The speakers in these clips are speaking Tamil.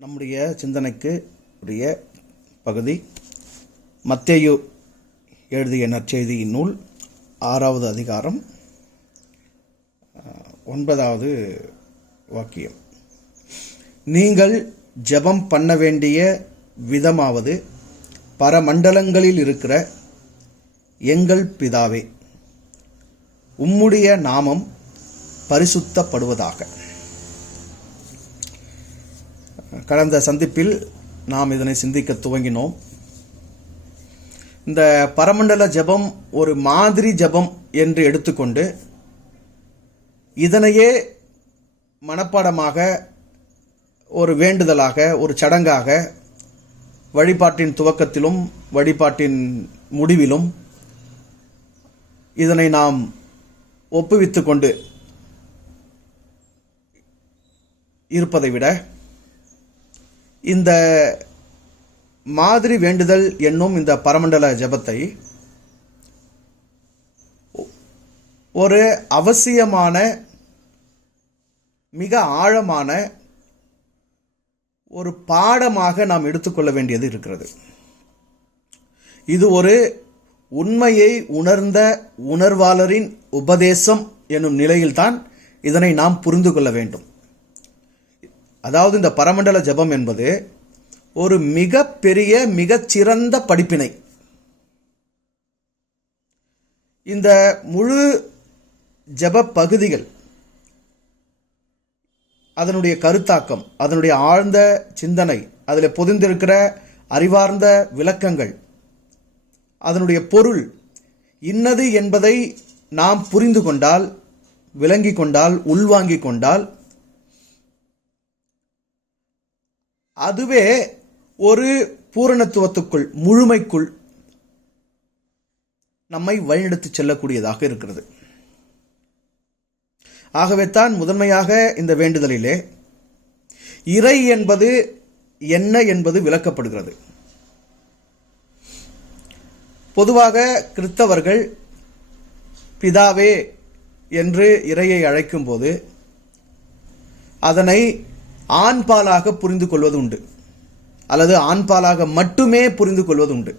நம்முடைய சிந்தனைக்கு உரிய பகுதி மத்தேயு எழுதிய நற்செய்தியின் நூல் 6வது அதிகாரம் 9வது வாக்கியம். நீங்கள் ஜெபம் பண்ண வேண்டிய விதமாவது, பரமண்டலங்களில் இருக்கிற எங்கள் பிதாவே, உம்முடைய நாமம் பரிசுத்தப்படுவதாக. கடந்த சந்திப்பில் நாம் இதனை சிந்திக்க துவங்கினோம். இந்த பரமண்டல ஜெபம் ஒரு மாதிரி ஜெபம் என்று எடுத்துக்கொண்டு இதனையே மனப்பாடமாக, ஒரு வேண்டுதலாக, ஒரு சடங்காக வழிபாட்டின் துவக்கத்திலும் வழிபாட்டின் முடிவிலும் இதனை நாம் ஒப்புவித்து கொண்டு இருப்பதை விட, இந்த மாதிரி வேண்டுதல் என்னும் இந்த பரமண்டல ஜெபத்தை ஒரு அவசியமான, மிக ஆழமான ஒரு பாடமாக நாம் எடுத்துக்கொள்ள வேண்டியது இருக்கிறது. இது ஒரு உண்மையை உணர்ந்த உணர்வாளரின் உபதேசம் என்னும் நிலையில்தான் இதனை நாம் புரிந்து கொள்ள வேண்டும். அதாவது இந்த பரமண்டல ஜெபம் என்பது ஒரு மிக பெரிய, மிகச்சிறந்த படிப்பினை. இந்த முழு ஜெப பகுதிகள், அதனுடைய கருத்தாக்கம், அதனுடைய ஆழ்ந்த சிந்தனை, அதில் பொதிந்திருக்கிற அறிவார்ந்த விளக்கங்கள், அதனுடைய பொருள் இன்னது என்பதை நாம் புரிந்து கொண்டால், விளங்கி கொண்டால், உள்வாங்கிக் கொண்டால், அதுவே ஒரு பூரணத்துவத்துக்குள், முழுமைக்குள் நம்மை வழிநடத்தி செல்லக்கூடியதாக இருக்கிறது. ஆகவே தான் முதன்மையாக இந்த வேண்டுதலிலே இறை என்பது என்ன என்பது விளக்கப்படுகிறது. பொதுவாக கிறிஸ்தவர்கள் பிதாவே என்று இறையை அழைக்கும் போது அதனை ஆண்பாலாக புரிந்து கொள்வது உண்டு, அல்லது ஆண்பாலாக மட்டுமே புரிந்து கொள்வது உண்டு.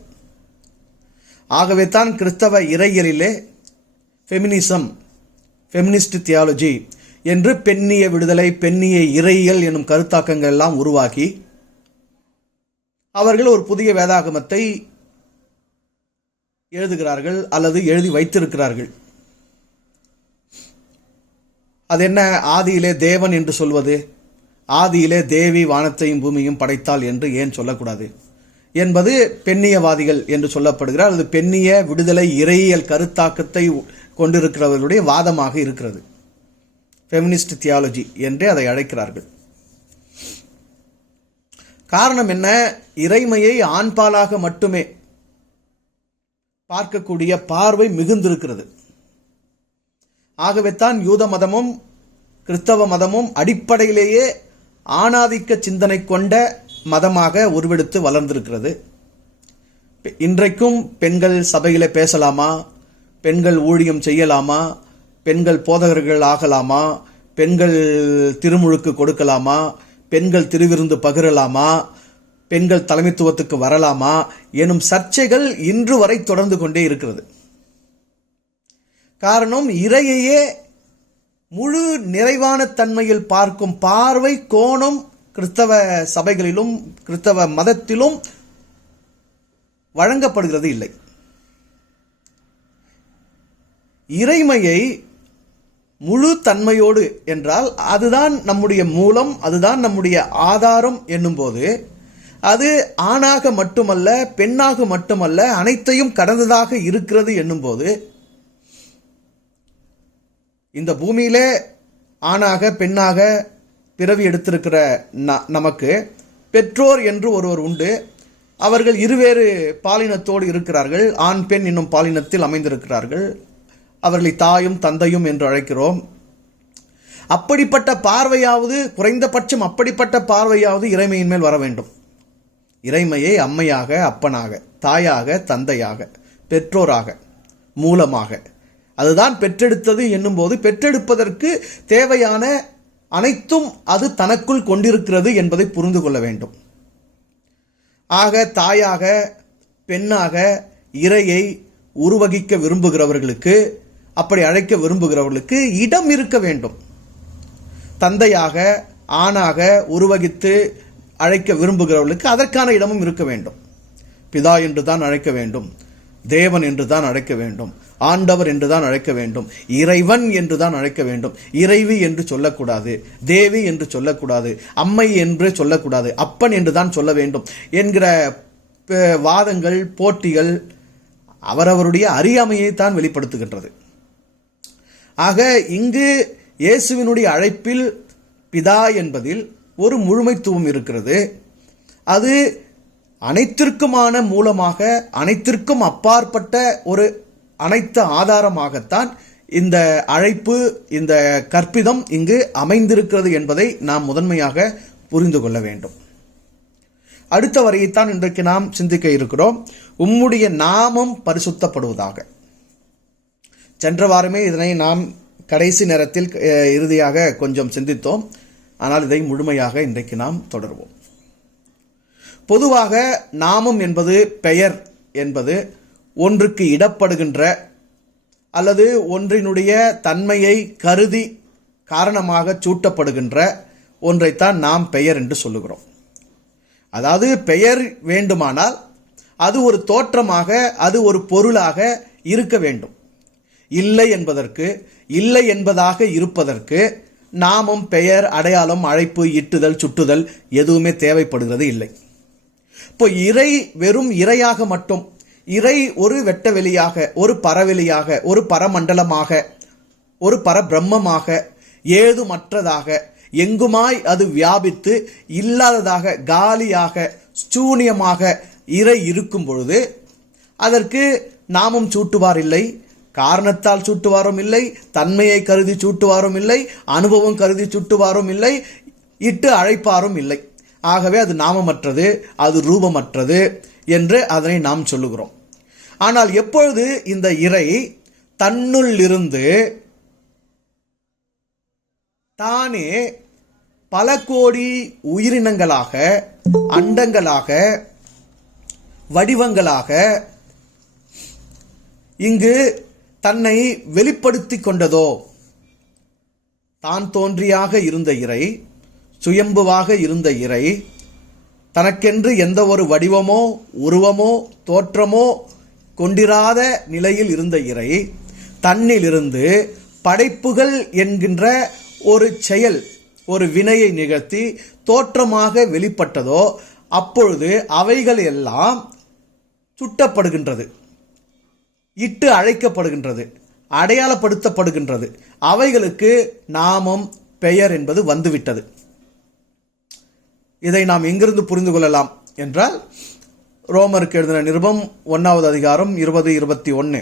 ஆகவே தான் கிறிஸ்தவ இறையியலிலே ஃபெமினிசம், ஃபெமினிஸ்ட் தியாலஜி என்று பெண்ணிய விடுதலை, பெண்ணிய இறையியல் என்னும் கருத்தாக்கங்கள் எல்லாம் உருவாக்கி அவர்கள் ஒரு புதிய வேதாகமத்தை எழுதுகிறார்கள் அல்லது எழுதி வைத்திருக்கிறார்கள். அது என்ன, ஆதியிலே தேவன் என்று சொல்வது, ஆதியிலே தேவி வானத்தையும் பூமியும் படைத்தாள் என்று ஏன் சொல்லக்கூடாது என்பது பெண்ணியவாதிகள் என்று சொல்லப்படுகிறார். அல்லது பெண்ணிய விடுதலை இறையியல் கருத்தாக்கத்தை கொண்டிருக்கிறவர்களுடைய வாதமாக இருக்கிறது. ஃபெமினிஸ்ட் தியாலஜி என்றே அதை அழைக்கிறார்கள். காரணம் என்ன? இறைமையை ஆண்பாலாக மட்டுமே பார்க்கக்கூடிய பார்வை மிகுந்திருக்கிறது. ஆகவே தான் யூத மதமும் கிறிஸ்தவ மதமும் அடிப்படையிலேயே ஆணாதிக்க சிந்தனை கொண்ட மதமாக உருவெடுத்து வளர்ந்திருக்கிறது. இன்றைக்கும் பெண்கள் சபையிலே பேசலாமா, பெண்கள் ஊழியம் செய்யலாமா, பெண்கள் போதகர்கள் ஆகலாமா, பெண்கள் திருமுழுக்கு கொடுக்கலாமா, பெண்கள் திருவிருந்து பகிரலாமா, பெண்கள் தலைமைத்துவத்துக்கு வரலாமா எனும் சர்ச்சைகள் இன்று வரை தொடர்ந்து கொண்டே இருக்கிறது. காரணம், இறையையே முழு நிறைவான தன்மையில் பார்க்கும் பார்வை கோணம் கிறிஸ்தவ சபைகளிலும் கிறிஸ்தவ மதத்திலும் வழங்கப்படுகிறது இல்லை. இறைமையை முழு தன்மையோடு என்றால் அதுதான் நம்முடைய மூலம், அதுதான் நம்முடைய ஆதாரம் என்னும் போது, அது ஆணாக மட்டுமல்ல, பெண்ணாக மட்டுமல்ல, அனைத்தையும் கடந்ததாக இருக்கிறது என்னும் போது, இந்த பூமியிலே ஆணாக பெண்ணாக பிறவி எடுத்திருக்கிற நமக்கு பெற்றோர் என்று ஒருவர் உண்டு. அவர்கள் இருவேறு பாலினத்தோடு இருக்கிறார்கள். ஆண் பெண் என்னும் பாலினத்தில் அமைந்திருக்கிறார்கள். அவர்களை தாயும் தந்தையும் என்று அழைக்கிறோம். அப்படிப்பட்ட பார்வையாவது, குறைந்தபட்சம் அப்படிப்பட்ட பார்வையாவது இறைமையின் மேல் வர வேண்டும். இறைமையை அம்மையாக, அப்பனாக, தாயாக, தந்தையாக, பெற்றோராக, மூலமாக, அதுதான் பெற்றெடுத்தது என்னும் போது பெற்றெடுப்பதற்கு தேவையான அனைத்தும் அது தனக்குள் கொண்டிருக்கிறது என்பதை புரிந்து கொள்ள வேண்டும். ஆக தாயாக பெண்ணாக இறையை உருவகிக்க விரும்புகிறவர்களுக்கு, அப்படி அழைக்க விரும்புகிறவர்களுக்கு இடம் இருக்க வேண்டும். தந்தையாக ஆணாக உருவகித்து அழைக்க விரும்புகிறவர்களுக்கு அதற்கான இடமும் இருக்க வேண்டும். பிதா என்று தான் அழைக்க வேண்டும், தேவன் என்று தான் அழைக்க வேண்டும், ஆண்டவர் என்று தான் அழைக்க வேண்டும், இறைவன் என்று தான் அழைக்க வேண்டும். இறைவி என்று சொல்லக்கூடாது, தேவி என்று சொல்லக்கூடாது, அம்மை என்று சொல்லக்கூடாது, அப்பன் என்று தான் சொல்ல வேண்டும் என்கிற வாதங்கள், போட்டிகள் அவரவருடைய அறியாமையை தான் வெளிப்படுத்துகின்றது. ஆக இங்கு இயேசுவினுடைய அழைப்பில் பிதா என்பதில் ஒரு முழுமைத்துவம் இருக்கிறது. அது அனைத்திற்குமான மூலமாக, அனைத்திற்கும் அப்பாற்பட்ட ஒரு அனைத்து ஆதாரமாகத்தான் இந்த அழைப்பு, இந்த கற்பிதம் இங்கு அமைந்திருக்கிறது என்பதை நாம் முதன்மையாக புரிந்து கொள்ள வேண்டும். அடுத்த வரையைத்தான் இன்றைக்கு நாம் சிந்திக்க இருக்கிறோம். உம்முடைய நாமம் பரிசுத்தப்படுவதாக. சென்ற வாரமே இதனை நாம் கடைசி நேரத்தில் இறுதியாக கொஞ்சம் சிந்தித்தோம். ஆனால் இதை முழுமையாக இன்றைக்கு நாம் தொடர்வோம். பொதுவாக நாமம் என்பது, பெயர் என்பது ஒன்றுக்கு இடப்படுகின்ற அல்லது ஒன்றினுடைய தன்மையை கருதி காரணமாக சூட்டப்படுகின்ற ஒன்றைத்தான் நாம் பெயர் என்று சொல்லுகிறோம். அதாவது பெயர் வேண்டுமானால் அது ஒரு தோற்றமாக, அது ஒரு பொருளாக இருக்க வேண்டும். இல்லை என்பதற்கு, இல்லை என்பதாக இருப்பதற்கு நாமம், பெயர், அடையாளம், அழைப்பு, இட்டுதல், சுட்டுதல் எதுவுமே தேவைப்படுகிறது இல்லை. இப்போ இறை வெறும் இறையாக மட்டும், இறை ஒரு வெட்டவெளியாக, ஒரு பரவெளியாக, ஒரு பரமண்டலமாக, ஒரு பரபிரம்மமாக, ஏதுமற்றதாக, எங்குமாய் அது வியாபித்து இல்லாததாக, காலியாக, ஸ்தூனியமாக இறை இருக்கும் பொழுது அதற்கு நாமம் சூட்டுவார் இல்லை, காரணத்தால் சூட்டுவாரும் இல்லை, தன்மையை கருதி சூட்டுவாரும் இல்லை, அனுபவம் கருதி சூட்டுவாரும் இல்லை, இட்டு அழைப்பாரும் இல்லை. ஆகவே அது நாமமற்றது, அது ரூபமற்றது என்று அதனை நாம் சொல்லுகிறோம். ஆனால் எப்பொழுது இந்த இறை தன்னுள் இருந்து தானே பல கோடி உயிரினங்களாக, அண்டங்களாக, வடிவங்களாக இங்கு தன்னை வெளிப்படுத்தி கொண்டதோ, தான் தோன்றியாக இருந்த இறை, சுயம்புவாக இருந்த இறை, தனக்கென்று எந்த ஒரு வடிவமோ உருவமோ தோற்றமோ கொண்டிராத நிலையில் இருந்த இறை தன்னிலிருந்து படைப்புகள் என்கின்ற ஒரு செயல், ஒரு வினையை நிகழ்த்தி தோற்றமாக வெளிப்பட்டதோ, அப்பொழுது அவைகள் எல்லாம் சுட்டப்படுகின்றது, இட்டு அழைக்கப்படுகின்றது, அடையாளப்படுத்தப்படுகின்றது. அவைகளுக்கு நாமம், பெயர் என்பது வந்துவிட்டது. இதை நாம் எங்கிருந்து புரிந்து கொள்ளலாம் என்றால், ரோமருக்கு எழுதின நிருபம் 1வது அதிகாரம் 20-21.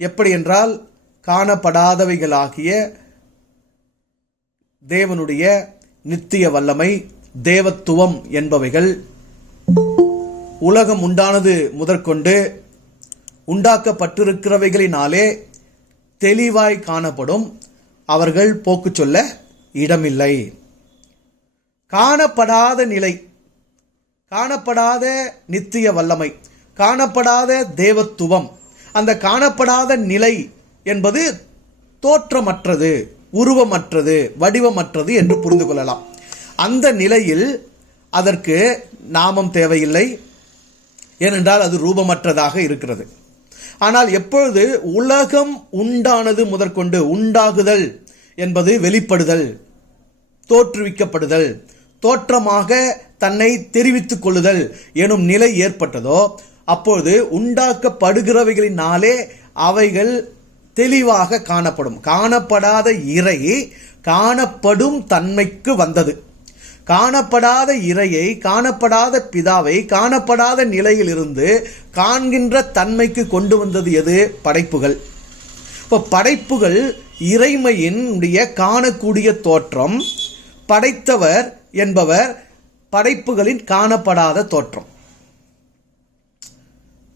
எப்படி என்றால், காணப்படாதவைகளாகிய தேவனுடைய நித்திய வல்லமை, தேவத்துவம் என்பவைகள் உலகம் உண்டானது முதற்கொண்டு உண்டாக்கப்பட்டிருக்கிறவைகளினாலே தெளிவாய் காணப்படும், அவர்கள் போக்கு சொல்ல இடமில்லை. காணப்படாத நிலை, காணப்படாத நித்திய வல்லமை, காணப்படாத தேவத்துவம், அந்த காணப்படாத நிலை என்பது தோற்றமற்றது, உருவமற்றது, வடிவமற்றது என்று புரிந்து கொள்ளலாம். அந்த நிலையில் அதற்கு நாமம் தேவையில்லை, ஏனென்றால் அது ரூபமற்றதாக இருக்கிறது. ஆனால் எப்பொழுது உலகம் உண்டானது முதற்கொண்டு, உண்டாகுதல் என்பது வெளிப்படுதல், தோற்றுவிக்கப்படுதல், தோற்றமாக தன்னை தெரிவித்துக் கொள்ளுதல் எனும் நிலை ஏற்பட்டதோ, அப்பொழுது உண்டாக்கப்படுகிறவைகளினாலே அவைகள் தெளிவாக காணப்படும். காணப்படாத இறை காணப்படும் தன்மைக்கு வந்தது. காணப்படாத இறையை, காணப்படாத பிதாவை காணப்படாத நிலையில் இருந்து காண்கின்ற தன்மைக்கு கொண்டு வந்தது எது? படைப்புகள். இப்போ படைப்புகள் இறைமையின் காணக்கூடிய தோற்றம், படைத்தவர் என்பவர் படைப்புகளின் காணப்படாத தோற்றம்.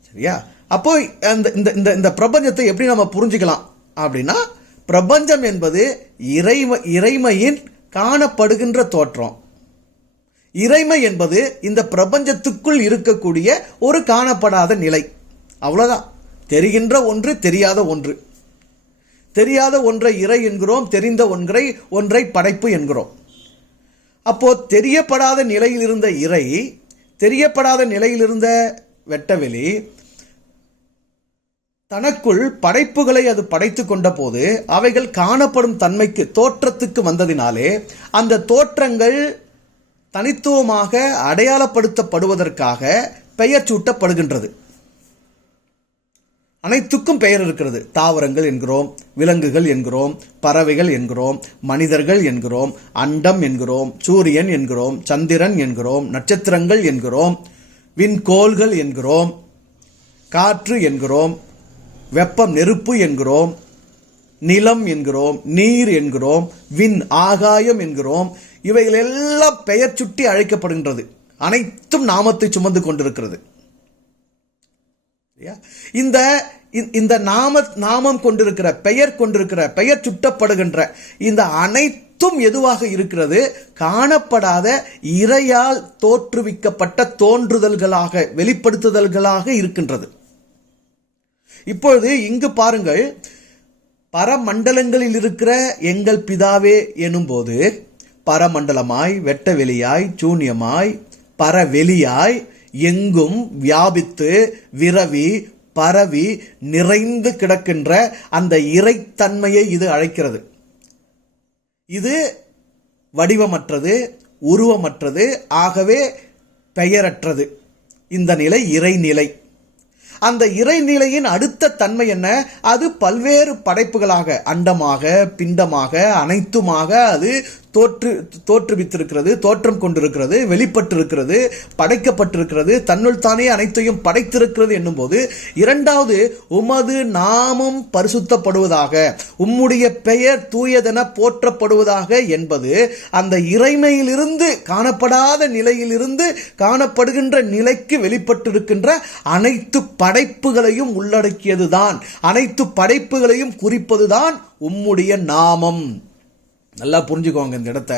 சரியா? அப்போ இந்த பிரபஞ்சத்தை எப்படி நம்ம புரிஞ்சுக்கலாம் அப்படின்னா, பிரபஞ்சம் என்பது இறைமையின் காணப்படுகின்ற தோற்றம். இறைமை என்பது இந்த பிரபஞ்சத்துக்குள் இருக்கக்கூடிய ஒரு காணப்படாத நிலை. அவ்வளவுதான். தெரிகின்ற ஒன்று, தெரியாத ஒன்று. தெரியாத ஒன்றை இறை என்கிறோம், தெரிந்த ஒன்றை படைப்பு என்கிறோம். அப்போ தெரியப்படாத நிலையில் இருந்த இறை, தெரியப்படாத நிலையில் இருந்த வெட்டவெளி தனக்குள் படைப்புகளை அது படைத்து கொண்ட போது அவைகள் காணப்படும் தன்மைக்கு, தோற்றத்துக்கு வந்ததினாலே அந்த தோற்றங்கள் தனித்துவமாக அடையாளப்படுத்தப்படுவதற்காக பெயர் சூட்டப்படுகின்றது. அனைத்துக்கும் பெயர் இருக்கிறது. தாவரங்கள் என்கிறோம், விலங்குகள் என்கிறோம், பறவைகள் என்கிறோம், மனிதர்கள் என்கிறோம், அண்டம் என்கிறோம், சூரியன் என்கிறோம், சந்திரன் என்கிறோம், நட்சத்திரங்கள் என்கிறோம், விண்கோள்கள் என்கிறோம், காற்று என்கிறோம், வெப்பம் நெருப்பு என்கிறோம், நிலம் என்கிறோம், நீர் என்கிறோம், விண் ஆகாயம் என்கிறோம். இவைகள் எல்லாம் பெயர் சுட்டி அழைக்கப்படுகின்றது. அனைத்தும் நாமத்தை சுமந்து கொண்டிருக்கிறது. இந்த நாமம் கொண்டிருக்கிற, பெயர் கொண்டிருக்கிற, பெயர் சுட்டப்படுகின்ற இந்த அனைத்தும் எதுவாக இருக்கிறது? காணப்படாத இறையால் தோற்றுவிக்கப்பட்ட தோன்றுதல்களாக, வெளிப்படுத்துதல்களாக இருக்கின்றது. இப்பொழுது இங்கு பாருங்கள், பரமண்டலங்களில் இருக்கிற எங்கள் பிதாவே எனும்போது பரமண்டலமாய், வெட்டவெளியாய், சூன்யமாய், பரவெளியாய், எங்கும் வியாபித்து விரவி பரவி நிறைந்து கிடக்கின்ற அந்த இறைத்தன்மையை இது அழைக்கிறது. இது வடிவமற்றது, உருவமற்றது, ஆகவே பெயரற்றது. இந்த நிலை இறைநிலை. அந்த இறைநிலையின் அடுத்த தன்மை என்ன? அது பல்வேறு படைப்புகளாக, அண்டமாக, பிண்டமாக, அனைத்துமாக அது தோற்றுவித்திருக்கிறது, தோற்றம் கொண்டிருக்கிறது, வெளிப்பட்டிருக்கிறது, படைக்கப்பட்டிருக்கிறது, தன்னுள் தானே அனைத்தையும் படைத்திருக்கிறது என்னும் போது, இரண்டாவது, உமது நாமம் பரிசுத்தப்படுவதாக, உம்முடைய பெயர் தூயதென போற்றப்படுவதாக என்பது அந்த இறைமையிலிருந்து, காணப்படாத நிலையிலிருந்து காணப்படுகின்ற நிலைக்கு வெளிப்பட்டிருக்கின்ற அனைத்து படைப்புகளையும் உள்ளடக்கியதுதான், அனைத்து படைப்புகளையும் குறிப்பதுதான் உம்முடைய நாமம். நல்லா புரிஞ்சுக்கோங்க இந்த இடத்த.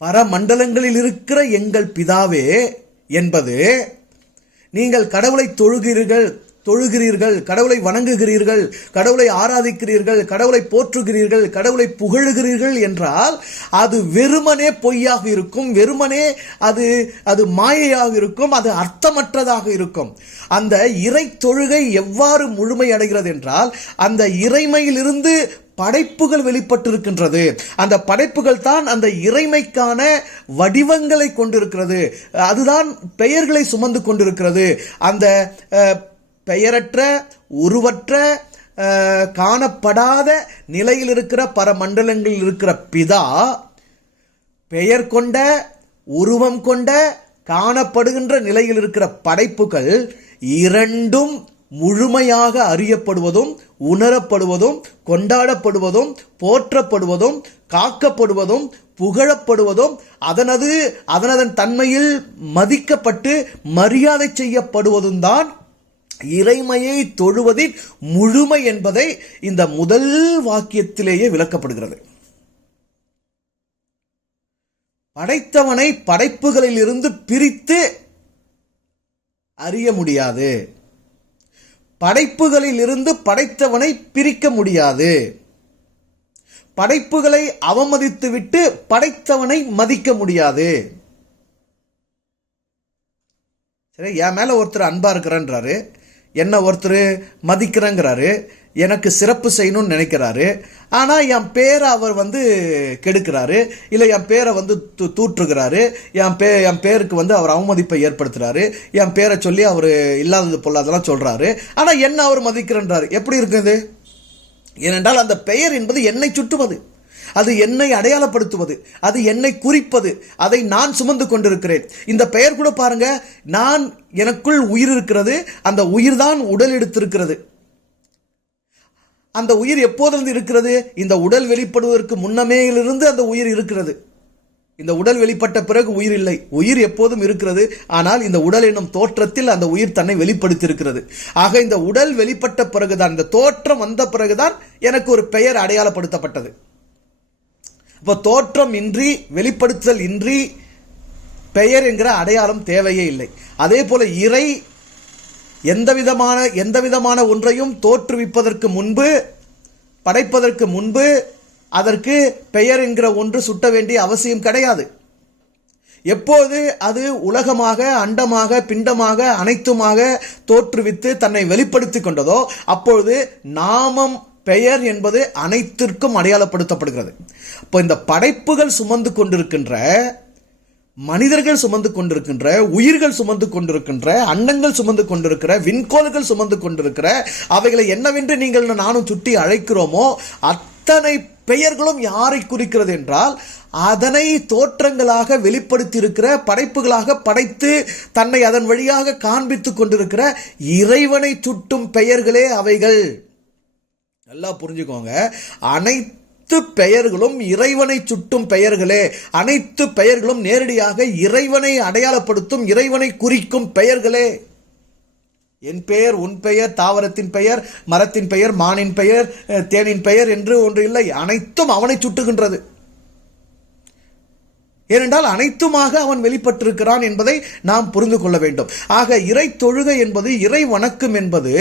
பரமண்டலங்களில் இருக்கிற எங்கள் பிதாவே என்பது, நீங்கள் கடவுளை தொழுகிறீர்கள், கடவுளை வணங்குகிறீர்கள், கடவுளை ஆராதிக்கிறீர்கள், கடவுளை போற்றுகிறீர்கள், கடவுளை புகழுகிறீர்கள் என்றால் அது வெறுமனே பொய்யாக இருக்கும், வெறுமனே அது மாயையாக இருக்கும், அது அர்த்தமற்றதாக இருக்கும். அந்த இறை தொழுகை எவ்வாறு முழுமை அடைகிறது என்றால், அந்த இறைமையிலிருந்து படைப்புகள் வெளிப்பட்டிருக்கின்றது. அந்த படைப்புகள் தான் அந்த இறைமைக்கான வடிவங்களை கொண்டிருக்கிறது. அதுதான் பெயர்களை சுமந்து கொண்டிருக்கிறது. அந்த பெயரற்ற, உருவற்ற, காணப்படாத நிலையில் இருக்கிற பரமண்டலங்களில் இருக்கிற பிதா, பெயர் கொண்ட, உருவம் கொண்ட, காணப்படுகின்ற நிலையில் இருக்கிற படைப்புகள் இரண்டும் முழுமையாக அறியப்படுவதும், உணரப்படுவதும், கொண்டாடப்படுவதும், போற்றப்படுவதும், காக்கப்படுவதும், புகழப்படுவதும், அதனதன் தன்மையில் மதிக்கப்பட்டு மரியாதை செய்யப்படுவதும் தான் இறைமையை தொழுவதின் முழுமை என்பதை இந்த முதல் வாக்கியத்திலேயே விளக்கப்படுகிறது. படைத்தவனை படைப்புகளில் இருந்து பிரித்து அறிய முடியாது. படைப்புகளில் இருந்து படைத்தவனை பிரிக்க முடியாது. படைப்புகளை அவமதித்து விட்டு படைத்தவனை மதிக்க முடியாது. சரி, என் மேல ஒருத்தர் அன்பா இருக்கிறன்றாரு, என்ன ஒருத்தர் மதிக்கிறேங்கிறாரு, எனக்கு சிறப்பு செய்யணும்னு நினைக்கிறாரு. ஆனா என் பேரை அவர் கெடுக்கிறாரு, இல்ல என் பேரை தூற்றுகிறாரு, என் பேருக்கு அவர் அவமதிப்பை ஏற்படுத்துறாரு, என் பேரை சொல்லி அவர் இல்லாதது பொல்லாதெல்லாம் சொல்றாரு. ஆனா என்ன அவர் மதிக்கிறன்றாரு. எப்படி இருக்குது? ஏனென்றால் அந்த பெயர் என்பது என்னை சுட்டுவது, அது என்னை அடையாளப்படுத்துவது, அது என்னை குறிப்பது, அதை நான் சுமந்து கொண்டிருக்கிறேன். இந்த பெயர் கூட பாருங்க, நான், எனக்குள் உயிர் இருக்கிறது, அந்த உயிர் தான் உடல் எடுத்திருக்கிறது. அந்த உயிர் எப்போதிலிருந்து இருக்கிறது? இந்த உடல் வெளிப்படுவதற்கு முன்னமேயிலிருந்து அந்த உயிர் இருக்கிறது. இந்த உடல் வெளிப்பட்ட பிறகு உயிர் இல்லை. உயிர் எப்போதும் இருக்கிறது. ஆனால் இந்த உடல் என்னும் தோற்றத்தில் அந்த உயிர் தன்னை வெளிப்படுத்தி இருக்கிறது. ஆக இந்த உடல் வெளிப்பட்ட பிறகுதான், இந்த தோற்றம் வந்த பிறகுதான் எனக்கு ஒரு பெயர் அடையாளப்படுத்தப்பட்டது. இப்போ தோற்றம் இன்றி, வெளிப்படுத்தல் இன்றி பெயர் என்கிற அடையாளம் தேவையே இல்லை. அதே போல இறை எந்த விதமான ஒன்றையும் தோற்றுவிப்பதற்கு முன்பு, படைப்பதற்கு முன்பு அதற்கு பெயர் என்கிற ஒன்று சுட்ட வேண்டிய அவசியம் கிடையாது. எப்போது அது உலகமாக, அண்டமாக, பிண்டமாக, அனைத்துமாக தோற்றுவித்து தன்னை வெளிப்படுத்திக் கொண்டதோ அப்பொழுது நாமம், பெயர் என்பது அனைத்திற்கும் அடையாளப்படுத்தப்படுகிறது. இப்போ இந்த படைப்புகள் சுமந்து கொண்டிருக்கின்ற, மனிதர்கள் சுமந்து கொண்டிருக்கின்ற, உயிர்கள் சுமந்து கொண்டிருக்கின்ற, அண்டங்கள் சுமந்து கொண்டிருக்கிற, விண்கோள்கள் சுமந்து கொண்டிருக்கிற, அவைகளை என்னவென்று நீங்கள் நானும் சுட்டி அழைக்கிறோமோ அத்தனை பெயர்களும் யாரை குறிக்கிறது என்றால், அதனை தோற்றங்களாக வெளிப்படுத்தி இருக்கிற, படைப்புகளாக படைத்து தன்னை அதன் வழியாக காண்பித்துக் கொண்டிருக்கிற இறைவனை சுட்டும் பெயர்களே அவைகள். நல்லா புரிஞ்சுக்கோங்க. அனைத்து பெயர்களும் இறைவனை சுட்டும் பெயர்களே. அனைத்து பெயர்களும் நேரடியாக இறைவனை அடையாளப்படுத்தும், இறைவனை குறிக்கும் பெயர்களே. என் பெயர், உன் பெயர், தாவரத்தின் பெயர், மரத்தின் பெயர், மானின் பெயர், தேனின் பெயர் என்று ஒன்று இல்லை. அனைத்தும் அவனை சுட்டுகின்றது. ஏனென்றால் அனைத்துமாக அவன் வெளிப்பட்டிருக்கிறான் என்பதை நாம் புரிந்து கொள்ள வேண்டும். ஆக இறை தொழுகை என்பது, இறை வணக்கம் என்பது